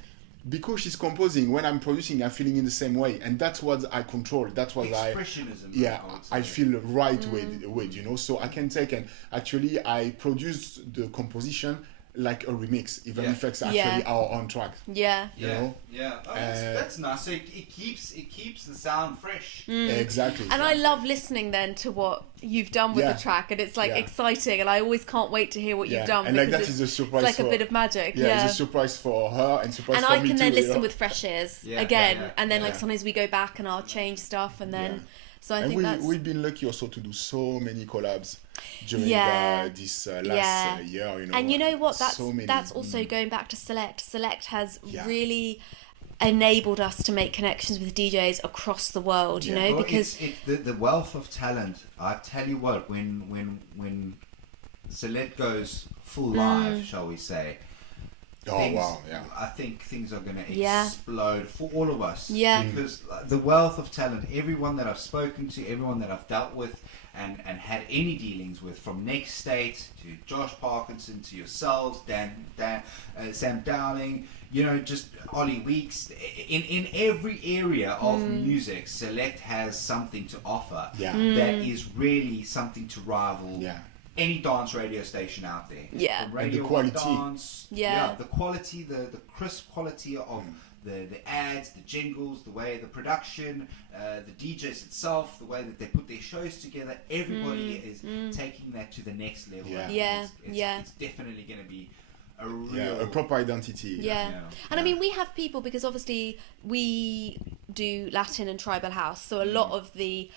because she's composing, when I'm producing, I'm feeling in the same way, and that's what I control. That's what expressionism. I feel right with, you know. So I can take, and actually I produce the composition like a remix, even if it's actually our own track. You know? That's nice. So it keeps the sound fresh. Exactly. And I love listening then to what you've done with the track, and it's like exciting, and I always can't wait to hear what you've done. And like that is a surprise. It's like a bit of magic. It's a surprise for her and surprise for me too. And I can then listen with fresh ears again, and then like sometimes we go back and I'll change stuff, and then. So I think we've been lucky also to do so many collabs during this last year, you know. And you know what? That's also going back to Select. Select has really enabled us to make connections with DJs across the world, you know, because the wealth of talent. I tell you what, when Select goes full live, shall we say? I think things are going to explode for all of us. Because the wealth of talent, everyone that I've spoken to, everyone that I've dealt with and had any dealings with, from Next State to Josh Parkinson to yourselves, Sam Dowling, you know, just Ollie Weeks, in every area of music, Select has something to offer that is really something to rival any dance radio station out there. And the quality. Dance, the quality, the crisp quality of the ads, the jingles, the way the production, the DJs itself, the way that they put their shows together. Everybody is taking that to the next level. It's definitely going to be a proper identity. And I mean, we have people, because obviously we do Latin and tribal house, so a lot of the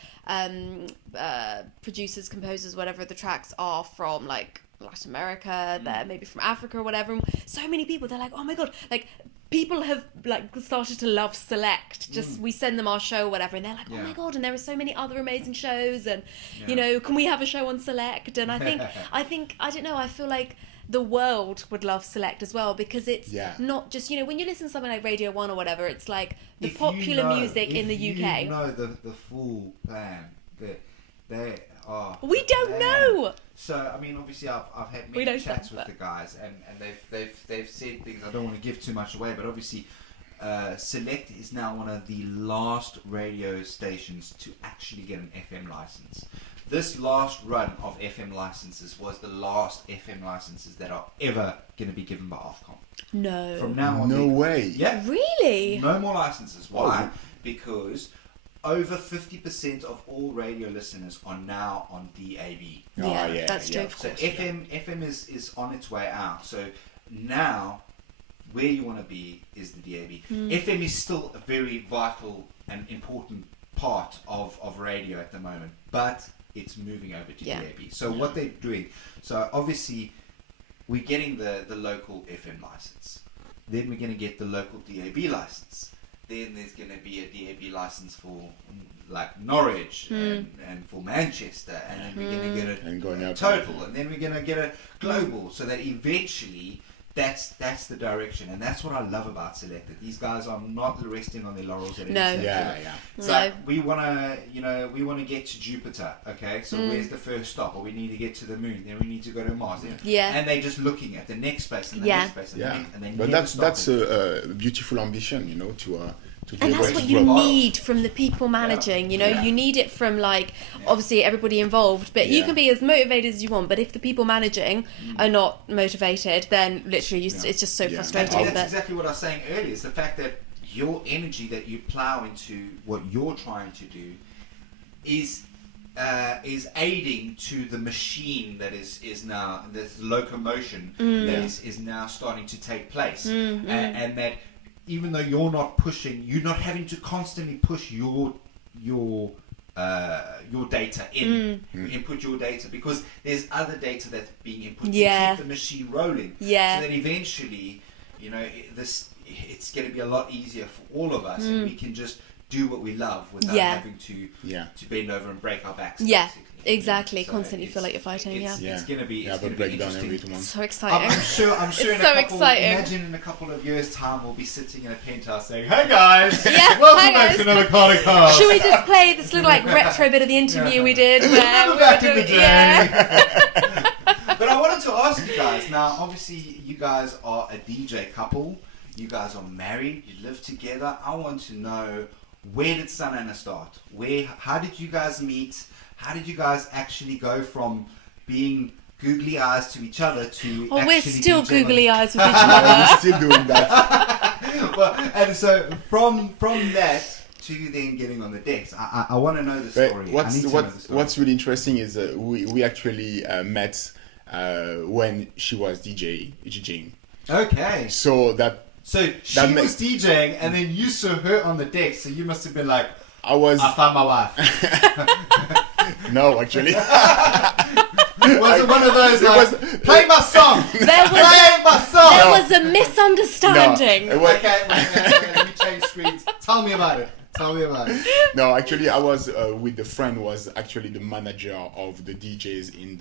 producers, composers, whatever the tracks are from, like Latin America, they're maybe from Africa or whatever. And so many people, they're like, oh my God, like people have like started to love Select. Just we send them our show or whatever, and they're like, oh my God, and there are so many other amazing shows, and you know, can we have a show on Select? And I think I don't know, I feel like the world would love Select as well, because it's not just, you know, when you listen to something like Radio 1 or whatever, it's like the popular music in the UK. You know the full plan. They are. We don't know. So I mean, obviously, I've had many chats with the guys, and they've said things. I don't want to give too much away, but obviously, Select is now one of the last radio stations to actually get an FM license. This last run of FM licenses was the last FM licenses that are ever going to be given by Ofcom. No. From now on. No way. Yeah. Really? No more licenses. Why? Because over 50% of all radio listeners are now on DAB. Yeah, that's true. So FM is on its way out. So now, where you want to be is the DAB. FM is still a very vital and important part of radio at the moment, but it's moving over to DAB. So what they're doing, so obviously we're getting the local FM license, then we're going to get the local DAB license, then there's going to be a DAB license for like Norwich and for Manchester, and then we're going to get a total, and then we're going to get a global, so that eventually that's the direction. And that's what I love about Select, that these guys are not resting on their laurels at any stage. So we want to get to Jupiter, okay, so where's the first stop? Or we need to get to the moon, then we need to go to Mars, and they're just looking at the next space and the next space and the next, and then but that's a beautiful ambition, you know, to and that's what you need from the people managing, you know. You need it from, like, obviously everybody involved, but you can be as motivated as you want, but if the people managing are not motivated, then literally it's just so frustrating. And that's exactly what I was saying earlier, is the fact that your energy that you plow into what you're trying to do is aiding to the machine that is now, this locomotion that is now starting to take place, and that even though you're not having to constantly push your data input your data, because there's other data that's being input to keep the machine rolling, so that eventually, you know, it's going to be a lot easier for all of us, and we can just do what we love without having to bend over and break our backs. Exactly. So constantly feel like you're fighting. It's going to be interesting. So exciting. I'm sure. Imagine in a couple of years' time, we'll be sitting in a penthouse saying, "Hey guys, welcome back to another podcast." Should we just play this little like retro bit of the interview we did? Where we back in the day. But I wanted to ask you guys. Now, obviously, you guys are a DJ couple. You guys are married. You live together. I want to know, where did Sunana start? How did you guys meet? How did you guys actually go from being googly eyes to each other to actually we're still googly eyes with each other. other. We're still doing that. Well, and so from that to then getting on the decks, I want to know the story. What's really interesting is we actually met when she was DJing. Okay. So she was DJing, and then you saw her on the deck. So you must have been like, I found my wife. No, actually. Was it one of those play my song? There was a misunderstanding. No, okay, wait, let me change screens. Tell me about it. No, actually, I was with the friend who was actually the manager of the DJs in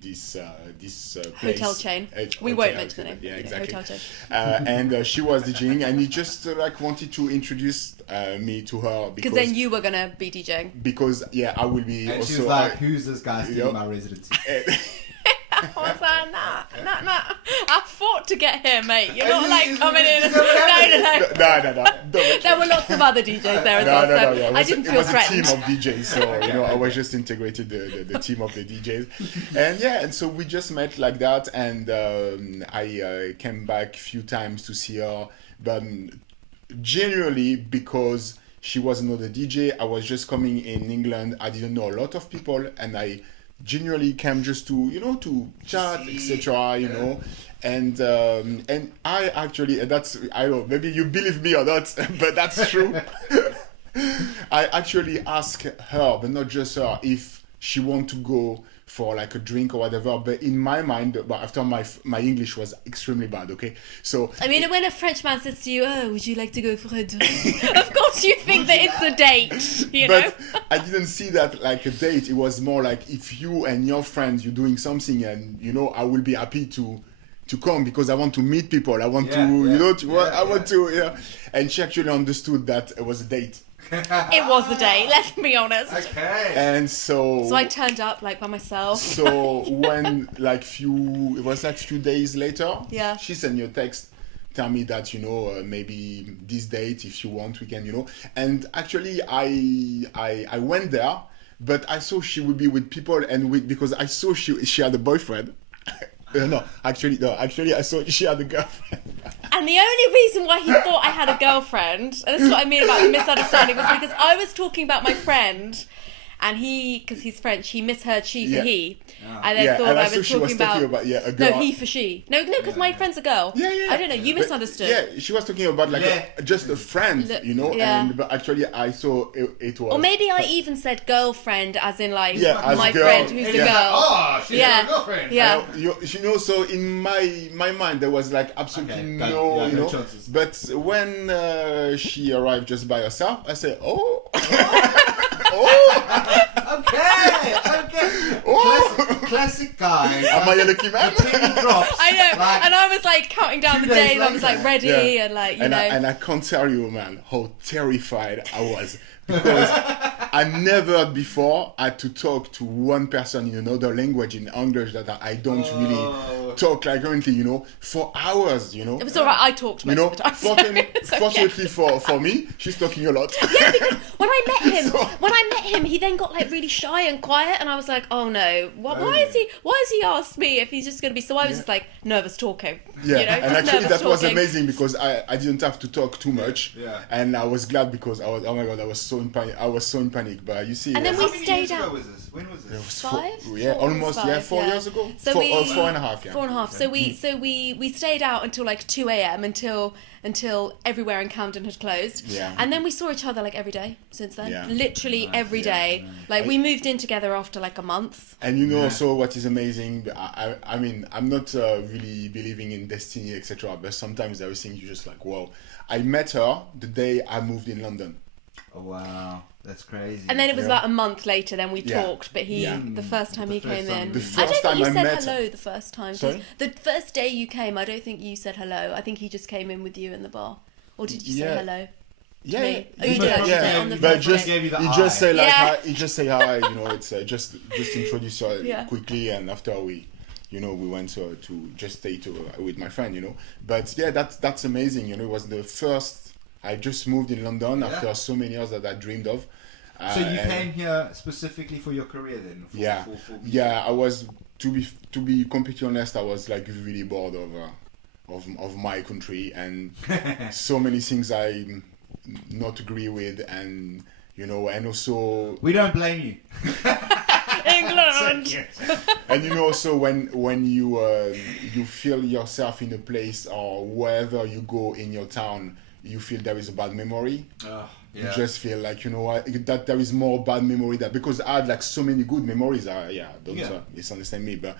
this place. Hotel chain. We won't mention the name. Yeah, exactly. Hotel chain. And she was DJing, and he just wanted to introduce me to her because then you were gonna be DJing. Because I will be. And also, she was like, "Who's this guy stealing my residency?" I was like, nah. I fought to get here, mate. You're not like coming in. No. There were lots of other DJs there as well. So I didn't feel threatened. It was a team of DJs, so I was just integrated the team of the DJs, and so we just met like that, and I came back a few times to see her, but generally because she was another DJ, I was just coming in England. I didn't know a lot of people, and I generally came just to chat, etc. And I actually, that's, I don't know, maybe you believe me or not, but that's true. I actually asked her, but not just her, if she want to go for like a drink or whatever, but in my mind, but after my English was extremely bad, okay? So I mean, when a French man says to you, "Oh, would you like to go for a drink?" Of course you think that it's a date, you know? But I didn't see that like a date. It was more like, if you and your friends, you're doing something, and I will be happy to come because I want to meet people. I want to. And she actually understood that it was a date. It was the day, let's be honest. Okay. And so I turned up like by myself. So when it was few days later, she sent me a text, tell me that maybe this date, if you want, we can, and actually I went there, but I saw she would be with people, and because I saw she had a boyfriend. No, actually, I saw she had a girlfriend. And the only reason why he thought I had a girlfriend, and this is what I mean about the misunderstanding, was because I was talking about my friend, and he, because he's French, he misheard she for he, and then thought I was talking about a girl. No, he for she. No, because my friend's a girl. I don't know. You misunderstood. Yeah, she was talking about like just a friend, you know. And but actually, I saw it was. Or maybe I even said girlfriend, as in like as my girl. friend who's a girl. Oh, she's a girlfriend. Yeah. You know, so in my mind there was like absolutely no chances. But when she arrived just by herself, I said, oh. Okay. Classic guy. Am I a lucky man? Drops. I know, and I was like counting down the days. I was like ready, and like you know. And I can't tell you, man, how terrified I was because I never before had to talk to one person in another language in English that I don't really talk like currently, you know, for hours, you know. It was alright. I talked most of the time. Fortunately for me, she's talking a lot. Yeah, because when I met him, he then got like really shy and quiet, and I was like, oh no, why has he asked me if he's just going to be? So I was just like nervous talking. Yeah, you know, and actually that was talking. amazing because I didn't have to talk too much. Yeah. And I was glad because I was so in panic. But you see, and then How we many stayed years ago out. was this? When was this? It was 5? 4 years ago. So 4.5. Yeah. 4.5. So we stayed out until like 2 a.m. until everywhere in Camden had closed. Yeah. And then we saw each other like every day since then. Yeah. Literally every day. Like we moved in together after like a month. And you know also what is amazing, I mean, I'm not really believing in destiny, etc. But sometimes there are things you just like, wow. I met her the day I moved in London. Oh wow, that's crazy. And then it was about a month later, then we talked, but the first time he came in. I don't think you said hello the first time. Sorry? The first day you came, I don't think you said hello. I think he just came in with you in the bar. Or did you say hello? Yeah, Oh, you did actually say on the but first day. he just say like hi, he just say hi, you know, it's just introduce her quickly, and after we went to just stay with my friend, you know. But yeah, that's amazing, you know. It was the first. I just moved in London after so many years that I dreamed of. So you came here specifically for your career then? Yeah. I was to be completely honest. I was like really bored of my country and so many things I not agree with, and you know, and also we don't blame you. England. And you know, also when you feel yourself in a place or wherever you go in your town, you feel there is a bad memory. You just feel like, you know what, that there is more bad memory that, because I had like so many good memories. Don't misunderstand me, but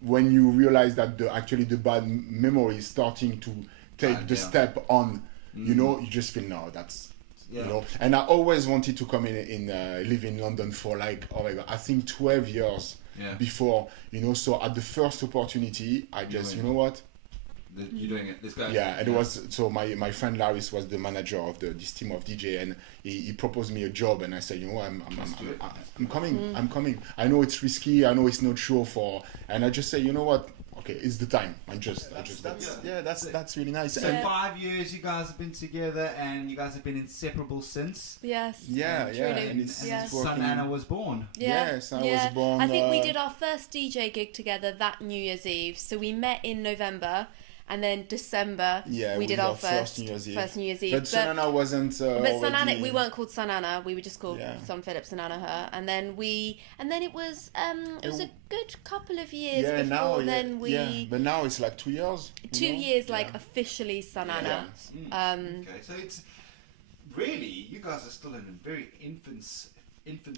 when you realize that actually the bad memory is starting to take the step on, you know, you just feel no, that's you know. And I always wanted to come in live in London for like, oh my god, I think 12 years before, you know. So at the first opportunity, I just, you know what, you're doing it, this guy. Yeah, and it was, so my friend Laris was the manager of this team of DJ, and he proposed me a job, and I said, you know, I'm coming. I know it's risky, I know it's not sure and I just say, you know what, okay, it's the time. That's really nice. So 5 years you guys have been together, and you guys have been inseparable since. Yes. Yeah. And it's working. SUNANA was born. Yes, I was born. I think we did our first DJ gig together that New Year's Eve. So we met in November. And then December, we did our first New Year's Eve. But SUNANA wasn't. But SUNANA, we weren't called SUNANA. We were just called Son Philip SUNANA Her. And then it was a good couple of years before then we. But now it's like 2 years. 2 years, like officially SUNANA. Okay, so it's really, you guys are still in a very infant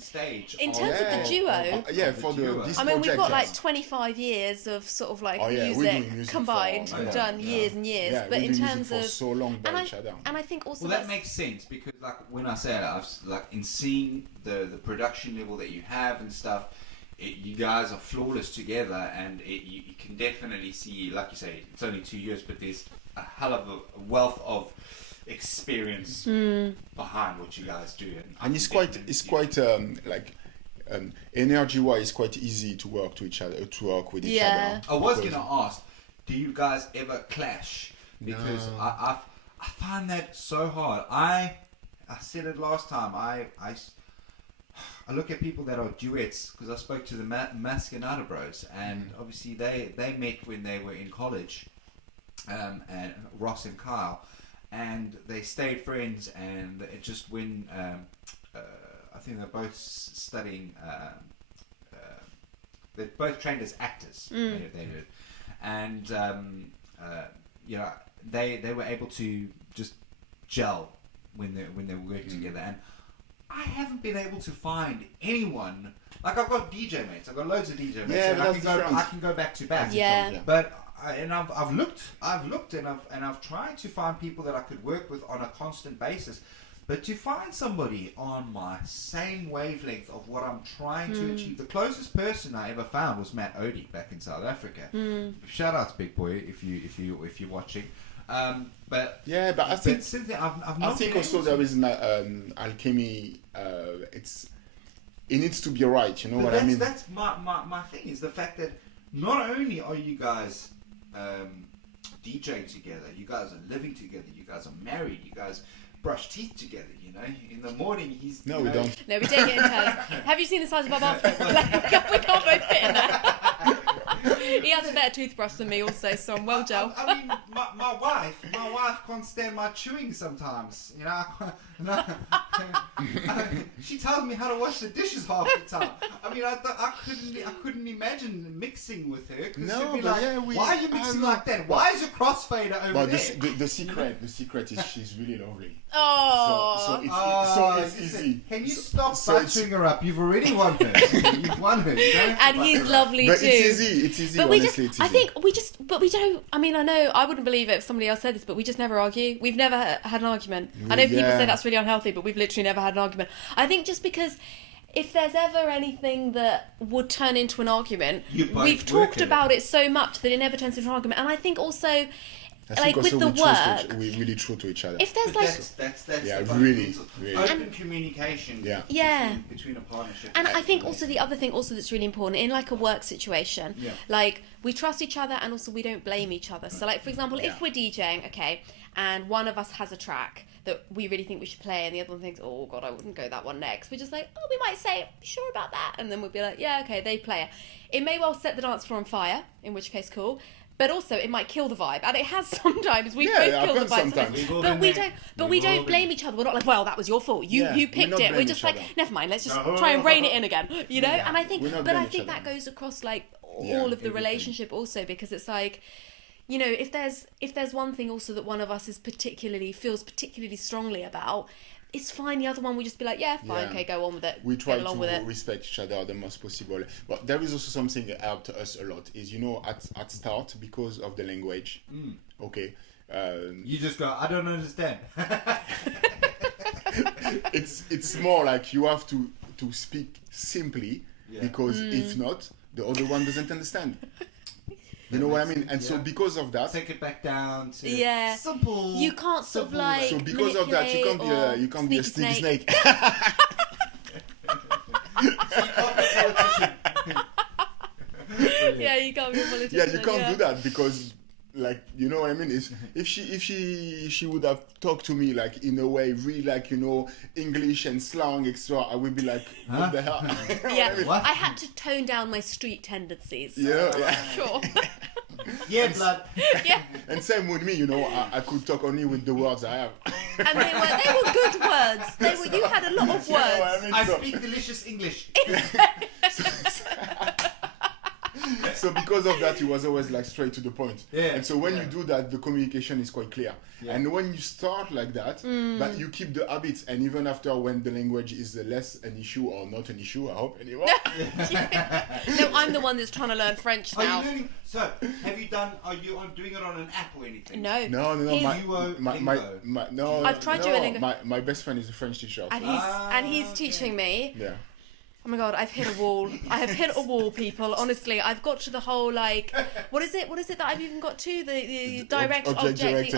stage. In terms of the duo. For this I mean, we've got like 25 years of sort of like music combined. We've done years and years. Yeah, but in terms of so long by each other. And I think also that makes sense, because like when I say that, I've like in seeing the production level that you have and stuff, you guys are flawless together, and you can definitely see, like you say, it's only 2 years, but there's a hell of a wealth of experience behind what you guys do, and it's quite energy wise quite easy to work with each other. I was gonna ask, do you guys ever clash? Because I find that so hard. I said it last time, I I look at people that are duets, because I spoke to the Mascanata Bros, and obviously they met when they were in college, and Ross and Kyle, and they stayed friends, and it just when I think they're both studying, they're both trained as actors. They did, and they were able to just gel when they were working together. And I haven't been able to find anyone. Like, I've got DJ mates. I've got loads of DJ mates. Yeah, and I can go back to back. Yeah. But I've looked and I've tried to find people that I could work with on a constant basis. But to find somebody on my same wavelength of what I'm trying to achieve, the closest person I ever found was Matt Odie back in South Africa. Shout out to Big Boy if you're watching. But I think since then, I've I think also there is alchemy. It needs to be right. You know what I mean? That's my thing, is the fact that not only are you guys DJing together, you guys are living together, you guys are married, you guys brush teeth together, you know. In the morning, he's... No, we don't. No, we don't get in turns. Have you seen the size of our bathroom? Like, we can't both fit in there. He has a better toothbrush than me also, so I'm well gel. I mean, my wife can't stand my chewing sometimes, you know. She tells me how to wash the dishes half the time. I mean, I couldn't imagine mixing with her, because she'd be like, why are you mixing like that? Why is your crossfader over there? But the secret is she's really lovely. Oh. So it's easy. Can you stop buttering her up? You've already won her. You've won her. And he's lovely but too. It's easy. But honestly, I think we don't. I mean, I know I wouldn't believe it if somebody else said this, but we just never argue. We've never had an argument. I know people say that's really unhealthy, but we've literally never had an argument. I think just because if there's ever anything that would turn into an argument, we've talked about it so much that it never turns into an argument. And I think also, like with the work, we're really true to each other. If there's like, that's really open communication. Between a partnership. And I think also the other thing also that's really important in like a work situation, like we trust each other and also we don't blame each other. So like for example, if we're DJing, okay, and one of us has a track that we really think we should play and the other one thinks, oh god, I wouldn't go that one next, we're just like, oh, we might say, sure about that, and then we'll be like, yeah, okay, they play it. It may well set the dance floor on fire, in which case cool, but also it might kill the vibe, and it has sometimes. We've both killed the vibe sometimes. But we don't blame each other. We're not like, well, that was your fault, you picked it. We're just like, never mind, let's just try and rein it in again, you know. And I think that goes across like all of the relationship also, because it's like, you know, if there's one thing also that one of us feels particularly strongly about, it's fine. The other one will just be like, yeah, fine, okay, go on with it. We try to respect each other the most possible. But there is also something that helped us a lot. Is, you know, at start, because of the language. Okay. You just go, I don't understand. It's more like you have to speak simply, because if not, the other one doesn't understand. You know what I mean? And so because of that, take it back down to simple. You can't sort of like. So because of that, you can't be a sneaky snake. So you can't be a politician. Yeah, you can't be a politician. Yeah, you can't do that, because, like, you know what I mean? If she would have talked to me like in a way really like, you know, English and slang extra, I would be like, what the hell? Yeah, I had to tone down my street tendencies. Yeah. Sure. Yeah, blood. Yeah. And same with me, you know, I could talk only with the words I have. And they were good words. You had a lot of words. You know what I mean? I speak delicious English. So because of that, he was always like straight to the point. Yeah. And so when you do that, the communication is quite clear. Yeah. And when you start like that, but you keep the habits, and even after, when the language is less an issue or not an issue, I hope anyway. No, I'm the one that's trying to learn French now. Are you learning? So, are you doing it on an app or anything? No. No. I've tried Duolingo. My best friend is a French teacher. And he's teaching me. Yeah. Oh my god, I've hit a wall. I have hit a wall, people. Honestly, I've got to the whole like, what is it that I've even got to? The direct object,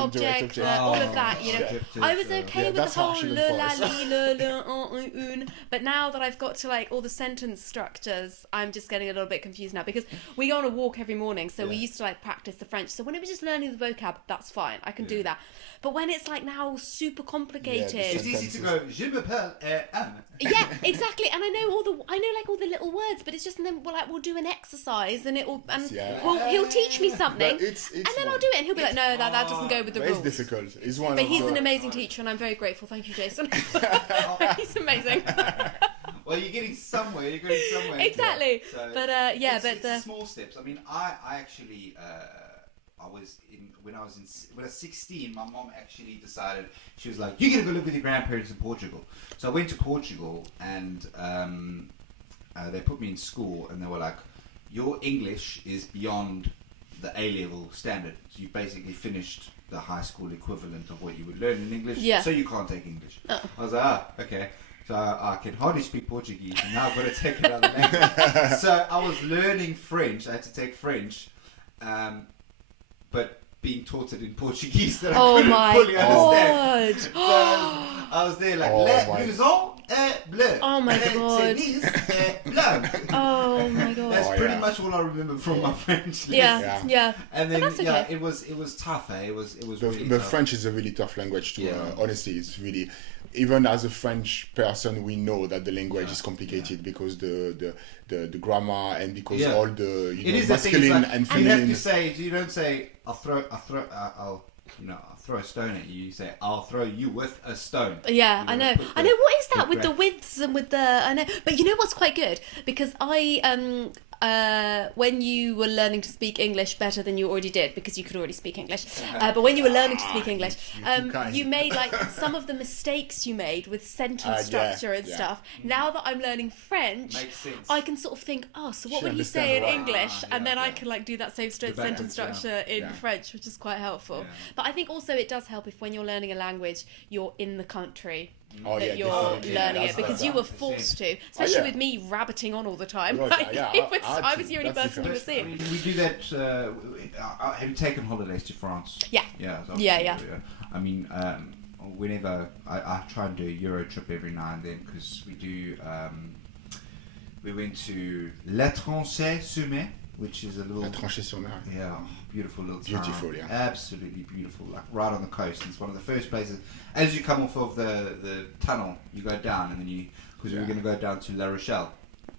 all of that. You know, I was okay with the whole le la li le but now that I've got to like all the sentence structures, I'm just getting a little bit confused now because we go on a walk every morning, so we used to like practice the French. So when it was just learning the vocab, that's fine. I can do that. But when it's like now super complicated, it's easy to go. Je m'appelle Anne. Yeah, exactly. And I know all the little words, but it's just, and then we'll do an exercise, and he'll teach me something, and then I'll do it, and he'll be like, no, that doesn't go with the rules. It's difficult. But he's an amazing teacher, and I'm very grateful. Thank you, Jason. He's amazing. Well, you're getting somewhere. Exactly. So but it's the small steps. I mean, I actually. When I was 16, my mom actually decided, she was like, you're going to go live with your grandparents in Portugal. So I went to Portugal, and they put me in school, and they were like, your English is beyond the A-level standard. So you basically finished the high school equivalent of what you would learn in English, so you can't take English. I was like, okay. So I can hardly speak Portuguese, and now I've got to take another language. So I was learning French. I had to take French. But being taught it in Portuguese that I couldn't fully understand. So I was there like, le blouson est bleu. Oh my god. Chemise est blanc. Oh my god. That's pretty much all I remember from my French lesson. Yeah. And then it was tough. It was really the tough. French is a really tough language to honestly, it's really, even as a French person, we know that the language is complicated because the grammar and because all the masculine and feminine. You have to say, you don't say I'll throw a stone at you. You say I'll throw you with a stone. Yeah, I know. What is that with the widths and with the? I know, but you know what's quite good, because when you were learning to speak English better than you already did, because you could already speak English, but when you were learning to speak English, you made like some of the mistakes you made with sentence structure and stuff. Now that I'm learning French, I can sort of think, so what would he say in English? And then I can like do that same sentence structure in French, which is quite helpful. Yeah. But I think also it does help if when you're learning a language, you're in the country. That you're learning it, because you were forced to, especially with me rabbiting on all the time. I was the only person you were seeing. I mean, we do that. Have you taken holidays to France? Yeah. I mean, whenever I try and do a Euro trip every now and then, because we do. We went to La Tranchée-sur-Mer, which is a little. La Tranchée-sur-Mer. Yeah, beautiful little town. Beautiful, yeah. Absolutely beautiful, like right on the coast. It's one of the first places. As you come off of the tunnel, you go down, and then because we were going to go down to La Rochelle.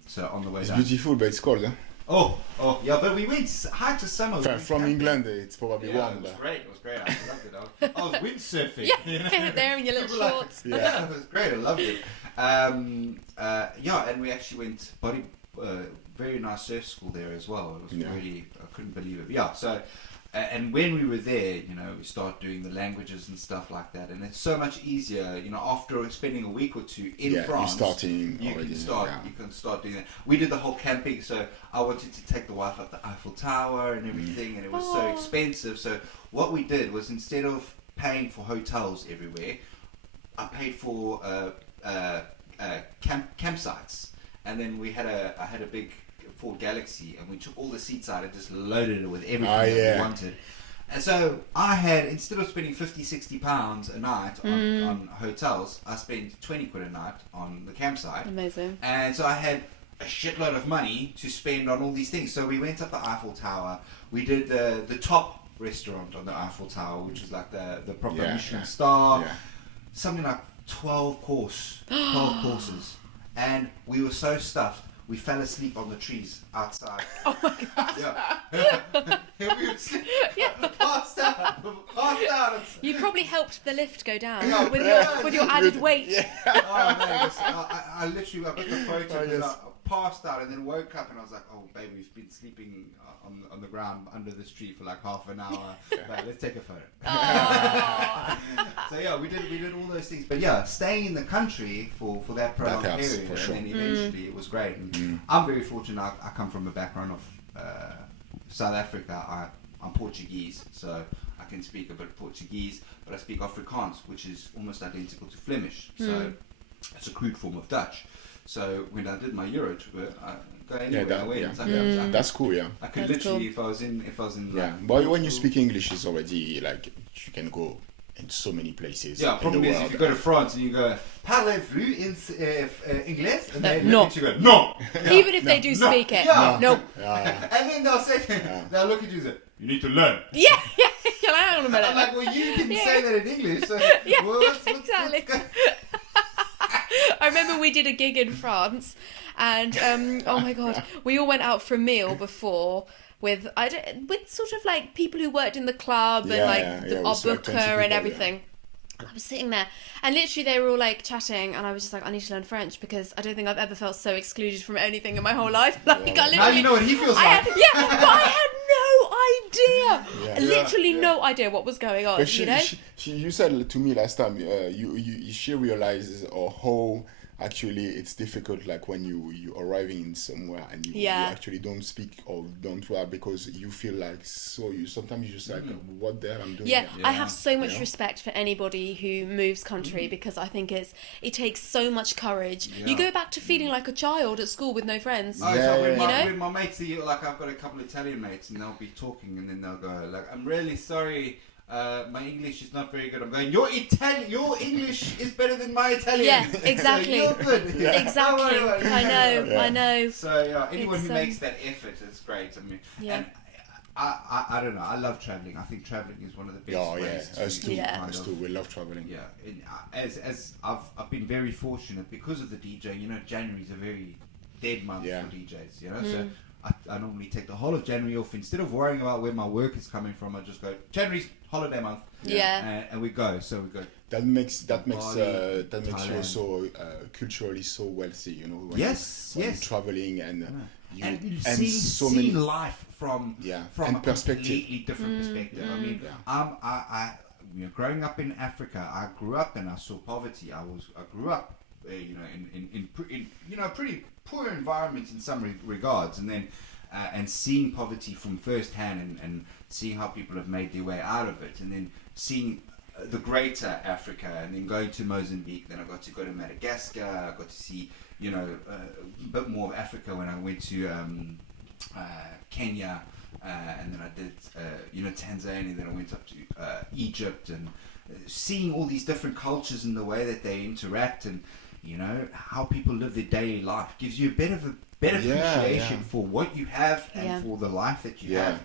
So on the way down. It's beautiful, but it's cold, huh? Oh, yeah, but we went high to summer. From England, it's probably warm. It was great. I loved it. I was windsurfing. Yeah, there in your little shorts. Yeah, it was great. I loved it. And we actually went very nice surf school there as well. It was really, I couldn't believe it. Yeah, so, and when we were there, we start doing the languages and stuff like that, and it's so much easier, after spending a week or two in France, you can start doing that. We did the whole camping, so I wanted to take the wife up the Eiffel Tower and everything, and it was so expensive. So what we did was, instead of paying for hotels everywhere, I paid for campsites, and then I had a big Ford Galaxy, and we took all the seats out and just loaded it with everything that we wanted. And so I had, instead of spending 50-60 pounds a night on hotels, I spent 20 quid a night on the campsite. Amazing. And so I had a shitload of money to spend on all these things. So we went up the Eiffel Tower. We did the top restaurant on the Eiffel Tower, which is like the proper Michelin star. Yeah. Something like 12 courses. And we were so stuffed, we fell asleep on the trees outside. Oh my god. We were passed out. You probably helped the lift go down with your added weight. Yeah. I literally, I got the photo because I passed out and then woke up and I was like, oh baby, we've been sleeping on the ground under this tree for like half an hour. Right, let's take a photo. So we did all those things. But staying in the country for that prolonged period, and then eventually it was great. And I'm very fortunate. I come from a background of South Africa. I'm Portuguese, so I can speak a bit of Portuguese, but I speak Afrikaans, which is almost identical to Flemish. So it's a crude form of Dutch. So when I did my Euro tour, I go anywhere I went. That's cool. Yeah, I could literally, if I was in. But when you speak English, it's already like you can go in so many places. Yeah, problem is if you go to France and you go, parlez-vous in English? And they no. look at you and go, no! Even if they do speak it. Yeah. No. And then they'll say, they'll look at you and say, you need to learn. Yeah. You're like, hang on a minute. I'm like, well, you can say that in English. So Exactly. I remember we did a gig in France and, oh my God, we all went out for a meal before with sort of like people who worked in the club and our booker and everything. And I was sitting there and literally they were all like chatting and I was just like, I need to learn French because I don't think I've ever felt so excluded from anything in my whole life. Like, I literally, now you know what he feels like. But I had no idea. Literally no idea what was going on. But you said to me last time, she realizes how actually it's difficult, like when you arriving in somewhere and you actually don't speak or don't work because you feel like sometimes you just like what the hell I'm doing here? I have so much respect for anybody who moves country because I think it takes so much courage. You go back to feeling like a child at school with no friends. With my mates, like I've got a couple of Italian mates and they'll be talking and then they'll go like, I'm really sorry, my English is not very good. I'm going, your English is better than my Italian. Yeah, exactly. So you're good. Yeah. Exactly. I know. So anyone who makes that effort is great. I mean, and I don't know. I love traveling. I think traveling is one of the best ways. Us too. We love traveling. Yeah, and as I've been very fortunate because of the DJ. You know, January is a very dead month for DJs. You know, so. I normally take the whole of January off. Instead of worrying about where my work is coming from, I just go, January's holiday month. And we go. So we go. That makes Thailand. You also culturally so wealthy, you know. When you're traveling and you see so many life from a perspective. Completely different perspective. I mean, growing up in Africa, I grew up and I saw poverty. I grew up, in pretty poor environment in some regards, and then and seeing poverty from first hand and seeing how people have made their way out of it, and then seeing the greater Africa, and then going to Mozambique. Then I got to go to Madagascar. I got to see a bit more of Africa when I went to Kenya, and then I did Tanzania. Then I went up to Egypt, and seeing all these different cultures and the way that they interact and how people live their daily life gives you a better appreciation for what you have and for the life that you have.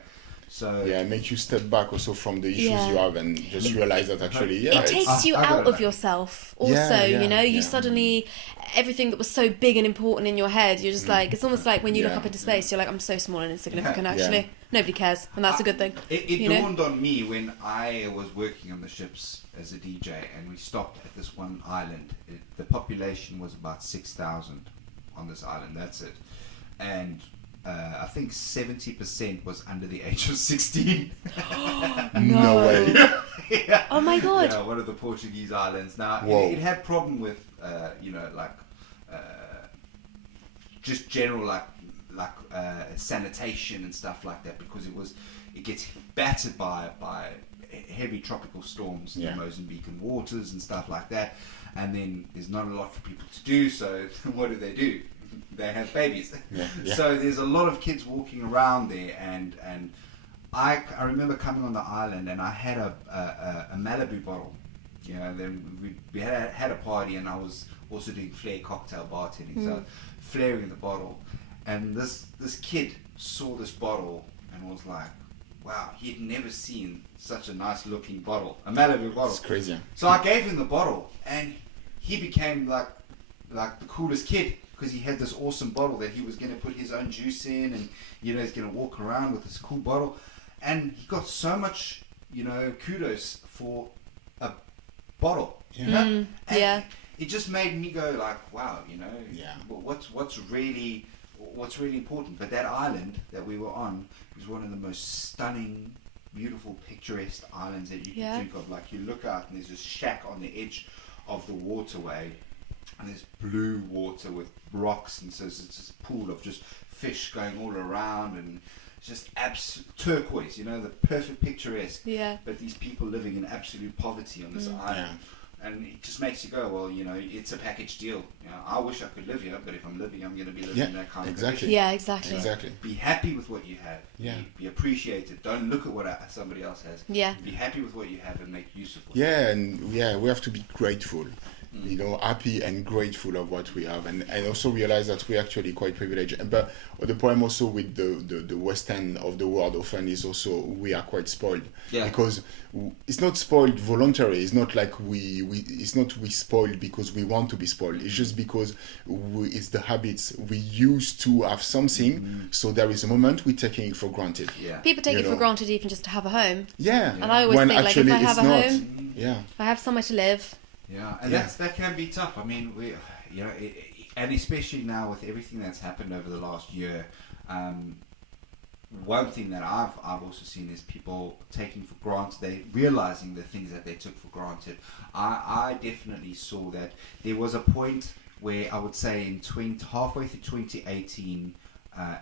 So make you step back also from the issues you have and just realize that actually it takes you out of yourself also. You suddenly, everything that was so big and important in your head, you're just like, it's almost like when you look up into space, you're like, I'm so small and insignificant actually. Nobody cares, and that's a good thing. It dawned on me when I was working on the ships as a DJ and we stopped at this one island. The population was about 6,000 on this island, that's it. And I think 70% was under the age of 16. No way. Oh my God. One of the Portuguese islands. Now, it had problem with, just general sanitation and stuff like that, because it gets battered by heavy tropical storms in the Mozambican waters and stuff like that, and then there's not a lot for people to do, so what do? They have babies. So there's a lot of kids walking around there, and I remember coming on the island and I had a Malibu bottle. Then we had a party and I was also doing flare cocktail bartending, so flaring the bottle. And this kid saw this bottle and was like, wow, he'd never seen such a nice looking bottle, a Malibu bottle. It's crazy. So I gave him the bottle and he became like the coolest kid, because he had this awesome bottle that he was going to put his own juice in, and he's going to walk around with this cool bottle, and he got so much kudos for a bottle. It just made me go like, wow, what's really important. But that island that we were on was one of the most stunning, beautiful, picturesque islands that you can think of. Like, you look out and there's this shack on the edge of the waterway, and there's blue water with rocks, and so it's this pool of just fish going all around, and it's just turquoise, the perfect picturesque. But these people living in absolute poverty on this island. And it just makes you go, well, you know, it's a package deal. You know, I wish I could live here, but if I'm living, I'm going to be living in that kind of condition. Yeah, exactly. Exactly. Be happy with what you have. Yeah. Be appreciated. Don't look at what somebody else has. Yeah. Be happy with what you have and make use of what we have to be grateful. You know, happy and grateful of what we have, and also realize that we're actually quite privileged. But the problem also with the West End of the world often is also we are quite spoiled, because it's not spoiled voluntary. It's not like we spoiled because we want to be spoiled. It's just because it's the habits. We used to have something, so there is a moment we're taking it for granted. Yeah. People take it for granted even just to have a home. Yeah. And I always think, like, if I have a home, if I have somewhere to live. Yeah, and that can be tough. I mean, and especially now with everything that's happened over the last year, one thing that I've also seen is people taking for granted, they realizing the things that they took for granted. I definitely saw that there was a point where I would say halfway through 2018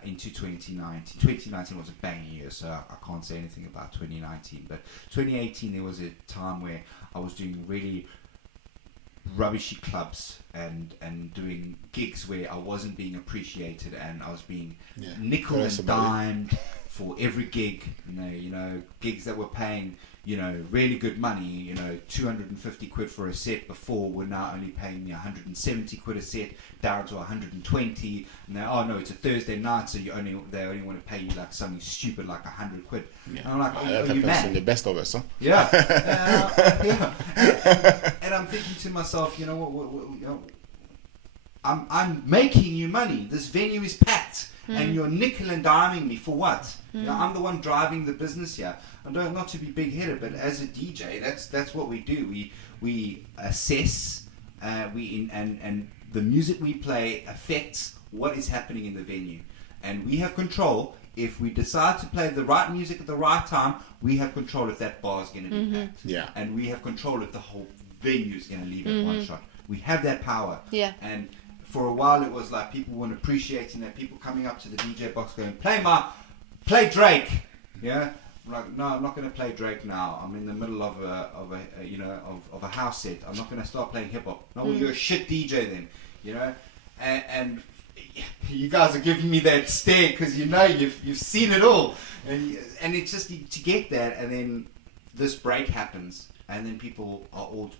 into 2019. 2019 was a banging year, so I can't say anything about 2019. But 2018, there was a time where I was doing really rubbishy clubs and doing gigs where I wasn't being appreciated, and I was being nickel and dimed for every gig. You know, gigs that were paying, you know, really good money. You know, 250 quid for a set before were now only paying me 170 quid a set, down to 120. And now, oh no, it's a Thursday night, so they only want to pay you like something stupid like 100 quid. Yeah. And I'm like, that you happens mad? in the best of us, huh? Yeah. And I'm thinking to myself, you know what, I'm making you money. This venue is packed, and you're nickel and diming me for what? You know, I'm the one driving the business here. And not to be big-headed, but as a DJ, that's what we do. We assess, and the music we play affects what is happening in the venue, and we have control. If we decide to play the right music at the right time, we have control if that bar is going to be packed. Yeah. And we have control if the whole venue is going to leave at one shot. We have that power. Yeah. And for a while, it was like people weren't appreciating that. People coming up to the DJ box going, play Drake. Yeah. I'm like, no, I'm not going to play Drake now. I'm in the middle of a house set. I'm not going to start playing hip hop. No, well, you're a shit DJ then. You know, and you guys are giving me that stare because you know you've seen it all, and it's just to get that, and then this break happens, and then people are all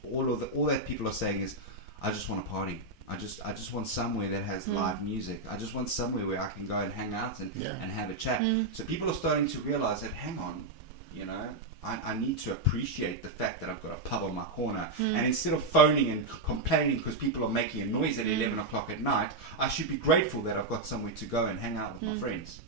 that people are saying is, I just want to party. I just want somewhere that has live music. I just want somewhere where I can go and hang out and have a chat. So people are starting to realize that, hang on, you know, I need to appreciate the fact that I've got a pub on my corner. And instead of phoning and complaining because people are making a noise at 11 o'clock at night, I should be grateful that I've got somewhere to go and hang out with my friends.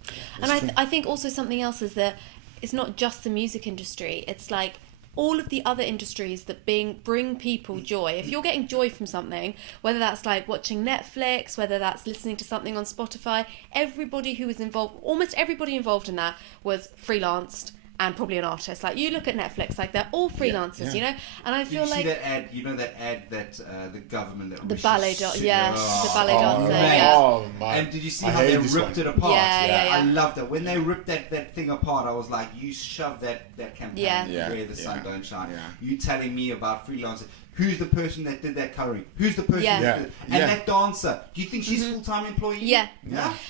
And I think also something else is that it's not just the music industry. It's like all of the other industries that bring people joy. If you're getting joy from something, whether that's like watching Netflix, whether that's listening to something on Spotify, everybody who was involved, almost everybody involved in that was freelanced and probably an artist. Like, you look at Netflix, like, they're all freelancers, you know? And I feel like... Did you see that ad that the government... that the ballet dancer, the ballet dancer, man. Oh, man. And did you see how they ripped it apart? Yeah. I loved it. When they ripped that thing apart, I was like, you shove that campaign where the sun don't shine. Yeah. You telling me about freelancers. Who's the person that did that colouring? Who's the person that did it? And that dancer, do you think she's a full-time employee? Yeah.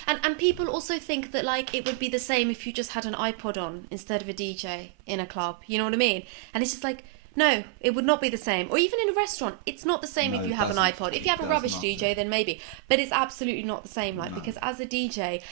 And people also think that, like, it would be the same if you just had an iPod on instead of a DJ in a club. You know what I mean? And it's just like, no, it would not be the same. Or even in a restaurant, it's not the same if you have an iPod. If you have a rubbish DJ, then maybe. But it's absolutely not the same, like, because as a DJ...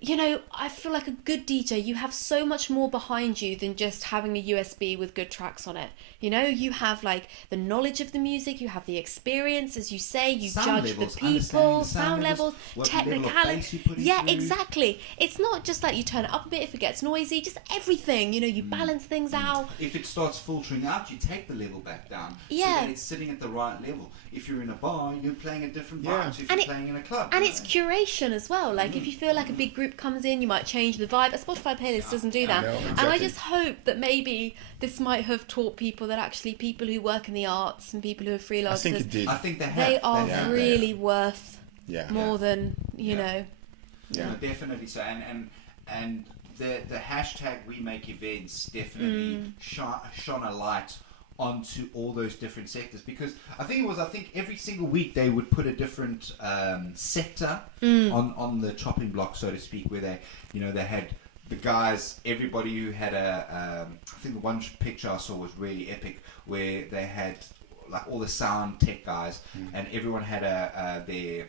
You know, I feel like a good DJ, you have so much more behind you than just having a USB with good tracks on it. You know, you have like the knowledge of the music, you have the experience, as you say, you judge the people, sound levels, technicality. Yeah, exactly. It's not just like you turn it up a bit if it gets noisy, just everything. You know, you balance things out. If it starts filtering out, you take the level back down. Yeah. So that it's sitting at the right level. If you're in a bar, you're playing a different vibe to if you're playing in a club. And it's curation as well. Like, if you feel like a big group comes in, you might change the vibe. A Spotify playlist doesn't do that. Exactly. And I just hope that maybe this might have taught people that actually people who work in the arts and people who are freelancers, I think it did. I think they are really worth more than, you know. Yeah, no, definitely so. And the hashtag We Make Events definitely shone a light onto all those different sectors, because I think every single week they would put a different sector on the chopping block, so to speak, where they had the guys, everybody who had I think the one picture I saw was really epic, where they had like all the sound tech guys, and everyone had their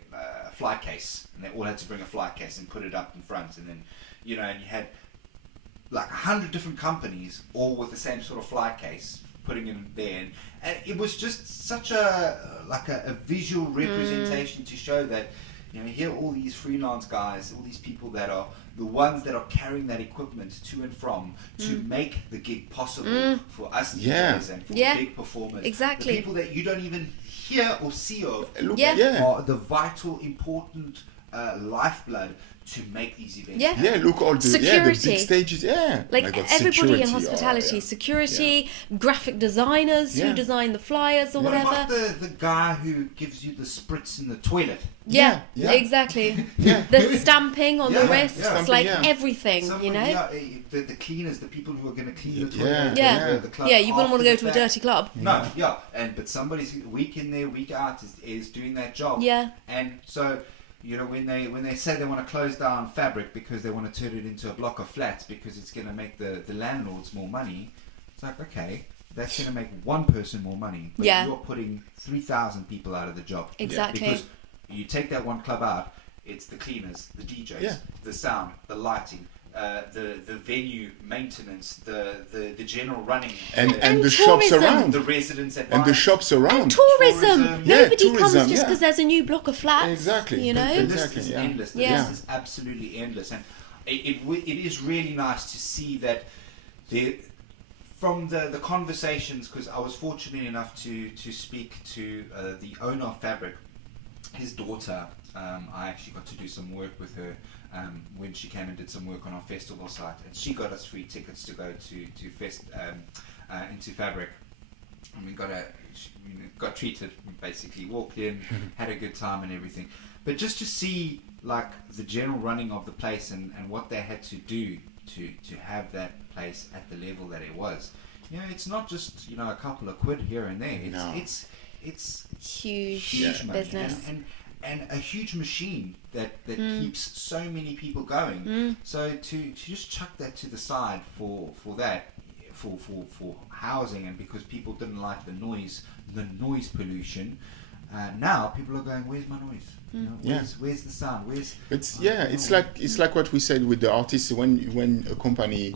fly case, and they all had to bring a fly case and put it up in front, and then and you had like 100 different companies all with the same sort of fly case putting it in there, and it was just such a visual representation to show that here all these freelance guys, all these people that are the ones that are carrying that equipment to and from to make the gig possible for us DJs and for big performers. Exactly. The people that you don't even hear or see of are the vital, important lifeblood to make these events. Look, all the big stages. Like everybody in hospitality, security, graphic designers who design the flyers or whatever. What about the guy who gives you the spritz in the toilet? Exactly. The stamping on the wrists, everything, the cleaners, the people who are going to clean the toilet. The club you wouldn't want to go to a dirty club. No, but somebody's week in there, week out is doing that job. And so when they say they want to close down Fabric because they want to turn it into a block of flats because it's going to make the landlords more money, it's like, okay, that's going to make one person more money, but you're putting 3,000 people out of the job. Exactly. Because you take that one club out, it's the cleaners, the DJs, the sound, the lighting, the venue maintenance, the general running, and the shops around, the residents and the shops around, and tourism. Nobody comes just because there's a new block of flats. Exactly. This is endless. This is absolutely endless, and it is really nice to see that from the conversations, because I was fortunate enough to speak to the owner of Fabric, his daughter. I actually got to do some work with her when she came and did some work on our festival site, and she got us free tickets to go into Fabric, and we got treated. We basically walked in, had a good time and everything. But just to see like the general running of the place and what they had to do to have that place at the level that it was, it's not just a couple of quid here and there. It's huge business. And a huge machine that keeps so many people going. So to just chuck that to the side for housing, and because people didn't like the noise pollution, now people are going, where's my noise? Where's the sound? It's like what we said with the artists. When a company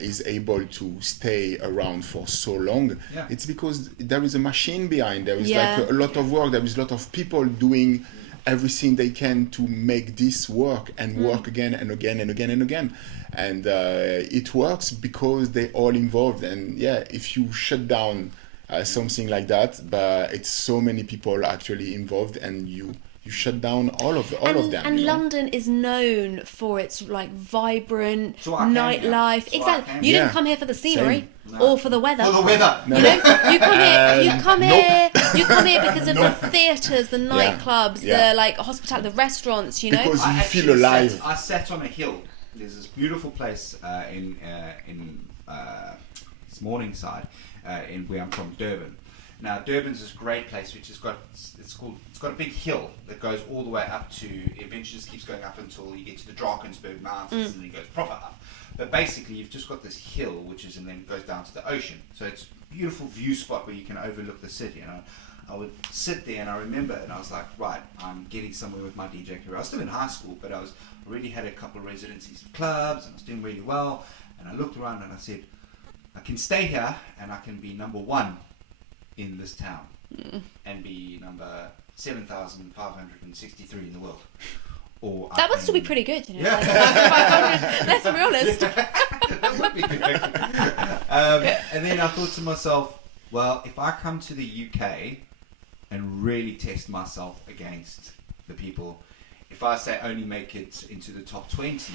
is able to stay around for so long, it's because there is a machine behind. There is like a lot of work. There is a lot of people doing everything they can to make this work and work again and again and again and again. And it works because they're all involved. And if you shut down something like that, but it's so many people actually involved, and you shut down all of them. And London is known for its like vibrant nightlife. Exactly. You didn't come here for the scenery or for the weather. For the weather. No. You come here because of the theatres, the nightclubs, the like hospitality, the restaurants. Because you feel alive. I sat on a hill. There's this beautiful place in Morningside, in where I'm from, Durban. Now Durban's this great place which has got a big hill that goes all the way up to, eventually just keeps going up until you get to the Drakensberg Mountains, and then it goes proper up. But basically you've just got this hill and then goes down to the ocean. So it's a beautiful view spot where you can overlook the city. And I would sit there and I remember, and I was like, right, I'm getting somewhere with my DJ career. I was still in high school, but I already had a couple of residencies in clubs and I was doing really well. And I looked around and I said, I can stay here and I can be number one in this town and be number 7,563 in the world. Or that would still be pretty good, 7,500. Let's be honest. That would be good. And then I thought to myself, well, if I come to the UK and really test myself against the people, if I say only make it into the top 20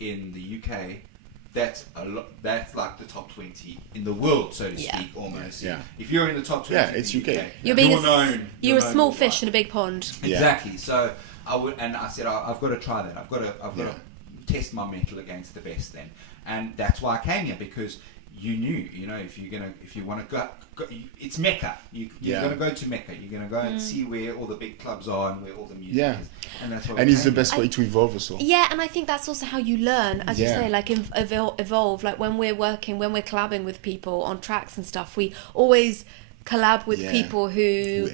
in the UK, that's a lot. That's like the top 20 in the world, so to speak, almost. Yeah. If you're in the top 20, it's in the UK. You're known. You're a small fish in a big pond. Exactly. So I said, I've got to try that. I've got to test my mettle against the best then, and that's why I came here, because you knew, if you want to go, it's Mecca. You're going to go to Mecca. You're going to go and see where all the big clubs are and where all the music is. And that's what. And it's the best way to evolve also. Yeah, and I think that's also how you learn, as you say, like evolve. Like when we're collabing with people on tracks and stuff, we always collab with people who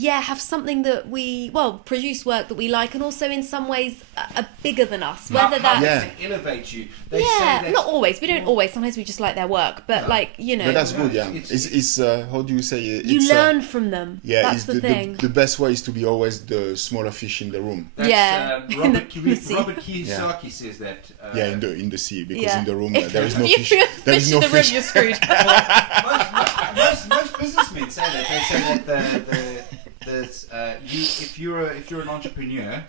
have something that we produce work that we like, and also in some ways are bigger than us, whether that's elevate you. They say that, not always, we don't always, sometimes we just like their work, but but that's good. It's how do you say it? You learn from them. That's the thing. The best way is to be always the smaller fish in the room. That's, Robert Kiyosaki says that in the sea, because in the room there is no fish. There is no fish. You're screwed. Most businessmen say that. They say that if you're an entrepreneur,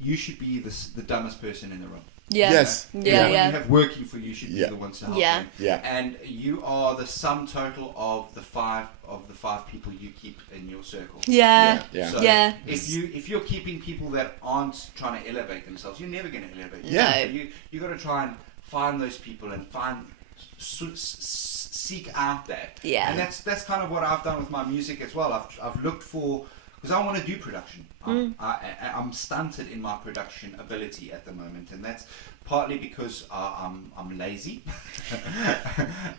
you should be the dumbest person in the room. Yeah. Yes. What you have working for you should be the ones to help you. Yeah. And you are the sum total of the five people you keep in your circle. Yeah. So if you're keeping people that aren't trying to elevate themselves, you're never going to elevate. Yeah. You got to try and find those people and seek out that. Yeah. And that's kind of what I've done with my music as well. I've looked for, because I want to do production. I'm stunted in my production ability at the moment, and that's partly because I'm lazy,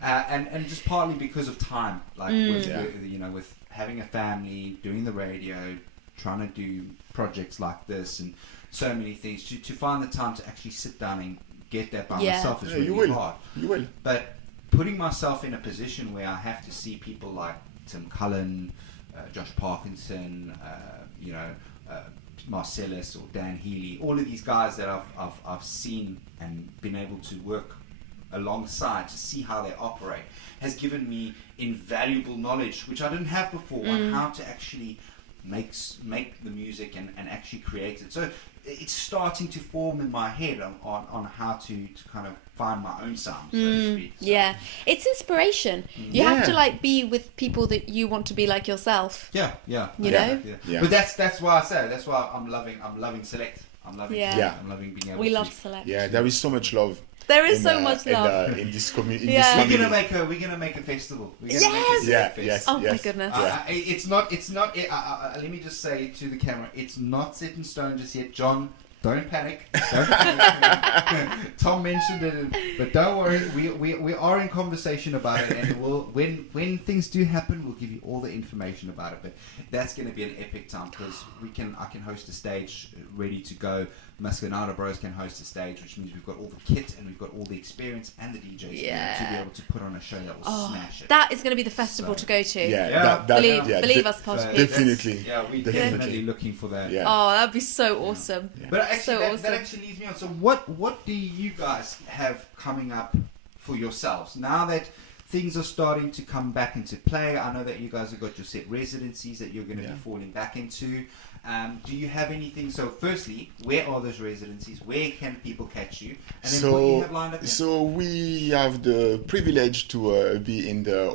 and just partly because of time. Like with having a family, doing the radio, trying to do projects like this, and so many things. To find the time to actually sit down and get that by myself is really hard. You will. But putting myself in a position where I have to see people like Tim Cullen, Josh Parkinson, Marcellus or Dan Healy, all of these guys that I've seen and been able to work alongside to see how they operate, has given me invaluable knowledge which I didn't have before on how to actually make the music and actually create it. So it's starting to form in my head on how to kind of find my own sound, so to speak. So. Yeah, it's inspiration. You have to be with people that you want to be like yourself. Yeah. You know. Yeah. But that's why I say. That's why I'm loving Select. I'm loving. I'm loving being able. We love Select. Yeah, there is so much love. There is so much love in this community. We're gonna make a festival. Yes. Oh my goodness. It's not. Let me just say to the camera, it's not set in stone just yet, John. Don't panic. Tom mentioned it, but don't worry. We are in conversation about it, and when things do happen, we'll give you all the information about it. But that's going to be an epic time because I can host a stage ready to go. Mascanada Bros can host a stage, which means we've got all the kit and we've got all the experience and the DJs to be able to put on a show that will smash it. That is going to be the festival to go to. Believe us, Posh Peeps. Definitely. Yeah, we're definitely looking for that. Yeah. Oh, that'd be so awesome. Yeah. But actually, that actually leads me on. So what do you guys have coming up for yourselves now that things are starting to come back into play? I know that you guys have got your set residencies that you're going to be falling back into. Do you have anything? So firstly, where are those residencies? Where can people catch you? And then what do you have lined up? So we have the privilege to be in the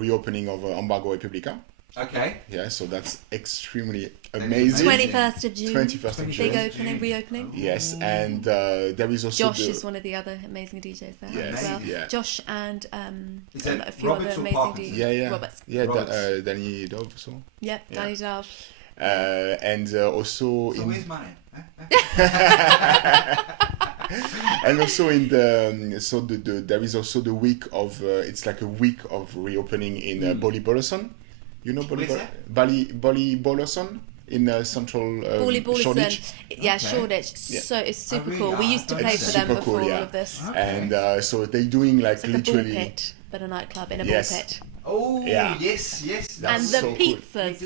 reopening of Embargo Republica. Okay. Yeah, so that's extremely amazing. 21st of June. 21st of June. Big reopening. Yes, and there is also Josh is one of the other amazing DJs there as well. Yeah. Josh and is that a few Roberts other or amazing Parkinson? DJs. Roberts. Danny Dove also. Yeah, Danny Dove. And also so where's my name? And also in the there is also the week of it's like a week of reopening in Ballybolison. You know Ballybolison in central Shoreditch. Yeah, Shoreditch. So it's super cool. We used to play for them before all of this. Okay. And so they're doing like literally a ball pit, but a nightclub in a ball pit. Oh, yes. And the pizzas,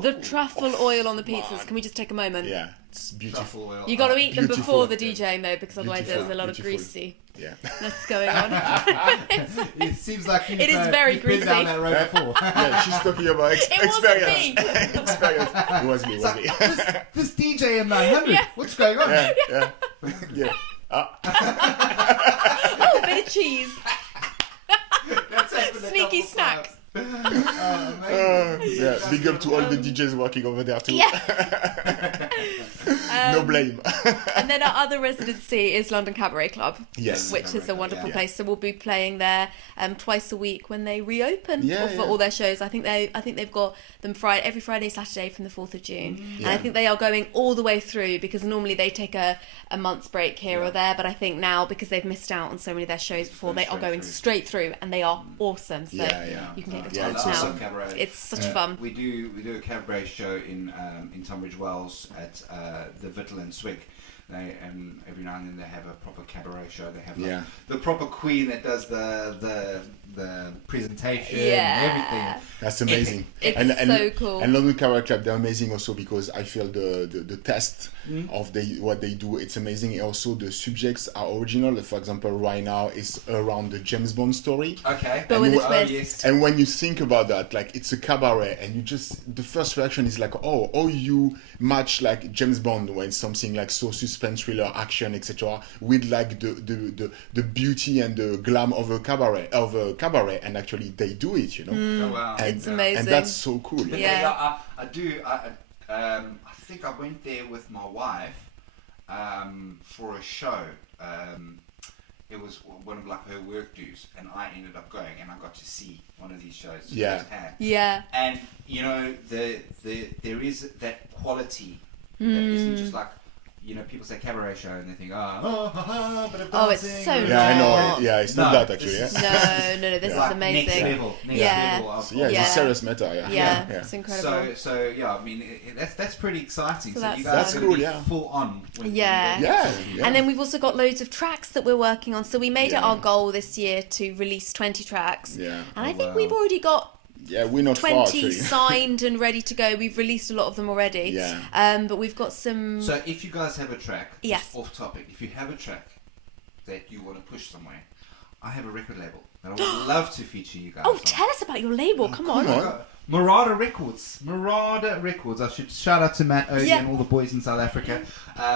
the truffle oil on the pizzas. Can we just take a moment? Yeah, it's beautiful. Oil. You got to eat them before the DJing though, because otherwise there's a lot of greasy. Yeah, that's going on. It seems like it is very greasy. Been down that road before. Yeah, she's talking about experience. Experience. It was me. This DJ in 900. What's going on? Yeah. Oh, a bit of cheese. Sneaky snack. Big up to all the DJs working over there too. Yeah. No blame. And then our other residency is London Cabaret Club. Yes. Which is a wonderful place. So we'll be playing there twice a week when they reopen for all their shows. I think they've got them every Friday, Saturday from the 4th of June. And I think they are going all the way through, because normally they take a month's break here or there, but I think now, because they've missed out on so many of their shows before, they are going straight through, and they are awesome. So you can get your tickets now. Cabaret. It's such fun. We do a cabaret show in Tunbridge Wells at the Vittel and Swig. They every now and then they have a proper cabaret show. They have the proper queen that does the presentation and everything. That's amazing. It's so cool. And London Cabaret Club, they're amazing also because I feel the test of what they do, it's amazing. And also the subjects are original. For example, right now it's around the James Bond story. Okay. But with a twist. Yes. And when you think about that, like, it's a cabaret, and you just, the first reaction is like, oh, you match like James Bond when something like so suspense, thriller, action, etc., with like the beauty and the glam of a cabaret, and actually they do it, you know. Oh, wow. It's amazing. And that's so cool. Yeah. I do. I think I went there with my wife for a show. It was one of like her work dues, and I ended up going, and I got to see one of these shows firsthand. Yeah. And you know, there is that quality that isn't just like, you know, people say cabaret show and they think, it's so I know. Yeah, it's not that actually. No, this is amazing. Next level. It's a serious matter. Yeah, it's incredible. So I mean, that's pretty exciting. So that's you guys are cool, full on. Yeah. And then we've also got loads of tracks that we're working on. So we made it our goal this year to release 20 tracks. Yeah. And I think we've already got we're not 20 far, actually. signed and ready to go. We've released a lot of them already. Yeah. But we've got some. So if you guys have a track, yes, off topic, if you have a track that you want to push somewhere, I have a record label that I would love to feature you guys. Oh, tell us about your label. Come on. Marauder Records. I should shout out to Matt Odie and all the boys in South Africa.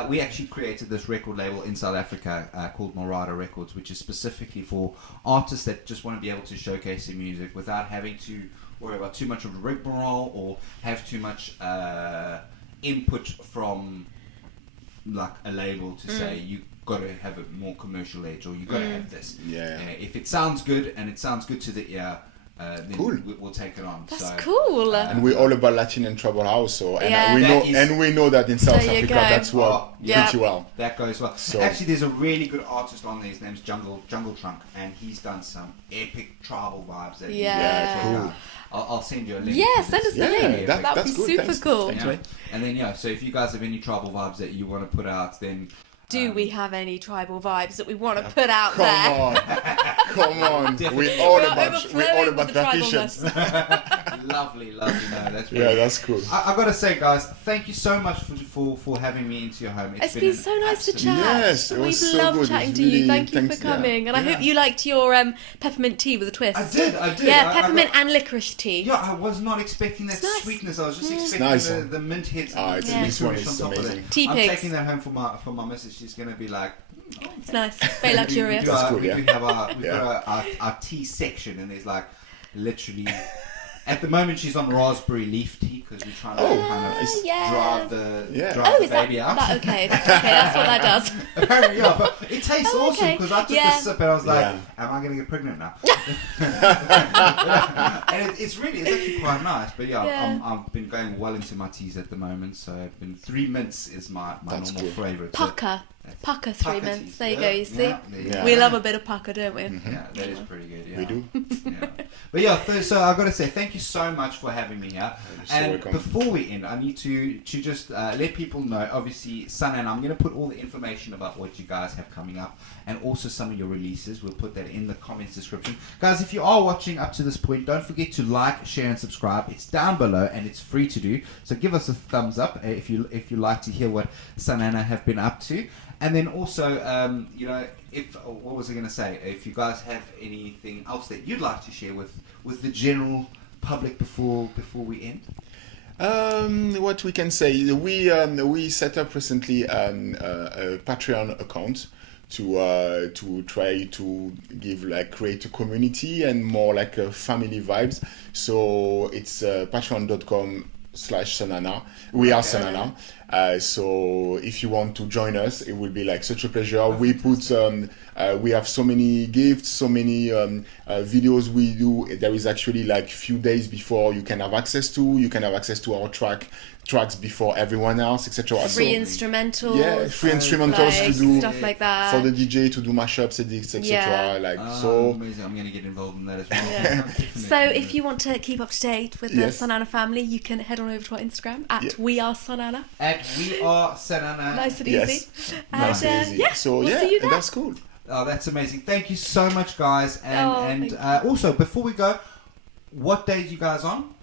We actually created this record label in South Africa called Marauder Records, which is specifically for artists that just want to be able to showcase their music without having to worry about too much of a rigmarole or have too much input from like a label to say you got to have a more commercial edge, or you got to have this. If it sounds good and it sounds good to the ear, then we'll take it on. That's cool. And we're all about Latin and tribal house, we know that in South Africa that's pretty well. That goes well. So, actually, there's a really good artist on there. His name's Jungle Trunk, and he's done some epic tribal vibes. Cool. I'll send you a link. Yeah, send us the link. That'd be super cool. Thanks, and then so if you guys have any tribal vibes that you want to put out, then. Do we have any tribal vibes that we want to put out there? Come on. We're all about traditions. Lovely. No, that's really that's cool. I've got to say, guys, thank you so much for having me into your home. It's been so nice to chat. Yes, it was so good. Chatting to you. Thank you for coming. And I hope you liked your peppermint tea with a twist. I did. Yeah, peppermint and licorice tea. Yeah, I was not expecting that sweetness. I was just expecting the mint hits. This one is amazing. Tea I'm pigs. taking that home for my missus. She's going to be like, it's nice. Very luxurious. We do have our tea section, and there's like literally at the moment she's on raspberry leaf tea because we're trying to drive the baby out. Okay, that's what that does. Apparently, but it tastes awesome because I took a sip and I was like, am I going to get pregnant now? And it's actually quite nice. But I've been going well into my teas at the moment. So I've been 3 mints is my normal favourite. Pucker 3 mints. There you go. You see, Yeah. We love a bit of pucker, don't we? Mm-hmm. Yeah, that is pretty good. Yeah. We do. But so I've got to say thank you so much for having me here. And welcome. before we end, I need to just let people know. Obviously, SUNANA, I'm going to put all the information about what you guys have coming up, and also some of your releases. We'll put that in the comments description, guys. If you are watching up to this point, don't forget to like, share, and subscribe. It's down below, and it's free to do. So give us a thumbs up if you like to hear what SUNANA have been up to. And then also, what was I going to say? If you guys have anything else that you'd like to share with the general public before we end? What we can say, we set up recently a Patreon account to try to create a community and more like a family vibes. So it's patreon.com/SUNANA. We are SUNANA, So if you want to join us, it will be like such a pleasure. We put we have so many gifts, so many videos we do. There is actually like few days before you can have access to our tracks before everyone else, etc. Free instrumentals. Yeah, free instrumentals like, to do stuff like that for the DJ, to do mashups, etc. Yeah. Like amazing. I'm going to get involved in that as well. Yeah. So if you want to keep up to date with the Sunana family, you can head on over to our Instagram at We Are Sunana. At We Are Sunana. Nice and easy. And, nice and easy. So we'll see you there. That's cool. Oh, that's amazing. Thank you so much, guys. And also, before we go, what day are you guys on?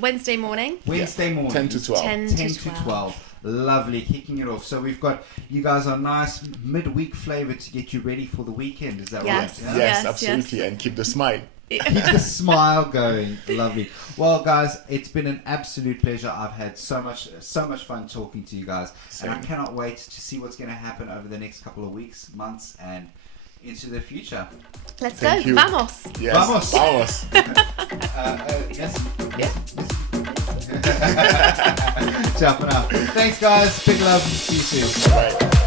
Wednesday morning. Wednesday morning. 10 to 12. 10 to 12. Lovely. Kicking it off. So we've got, you guys are nice midweek flavor to get you ready for the weekend. Is that Yes. right? Yes, absolutely. Yes. And keep the smile. Keep the smile going. Lovely. Well, guys, it's been an absolute pleasure. I've had so much fun talking to you guys. Same. And I cannot wait to see what's going to happen over the next couple of weeks, months, and into the future. Let's Thank go. you. Vamos. Yes. Vamos. Yes. Yes. Ciao for now. Thanks, guys. Big love. See you soon. Bye.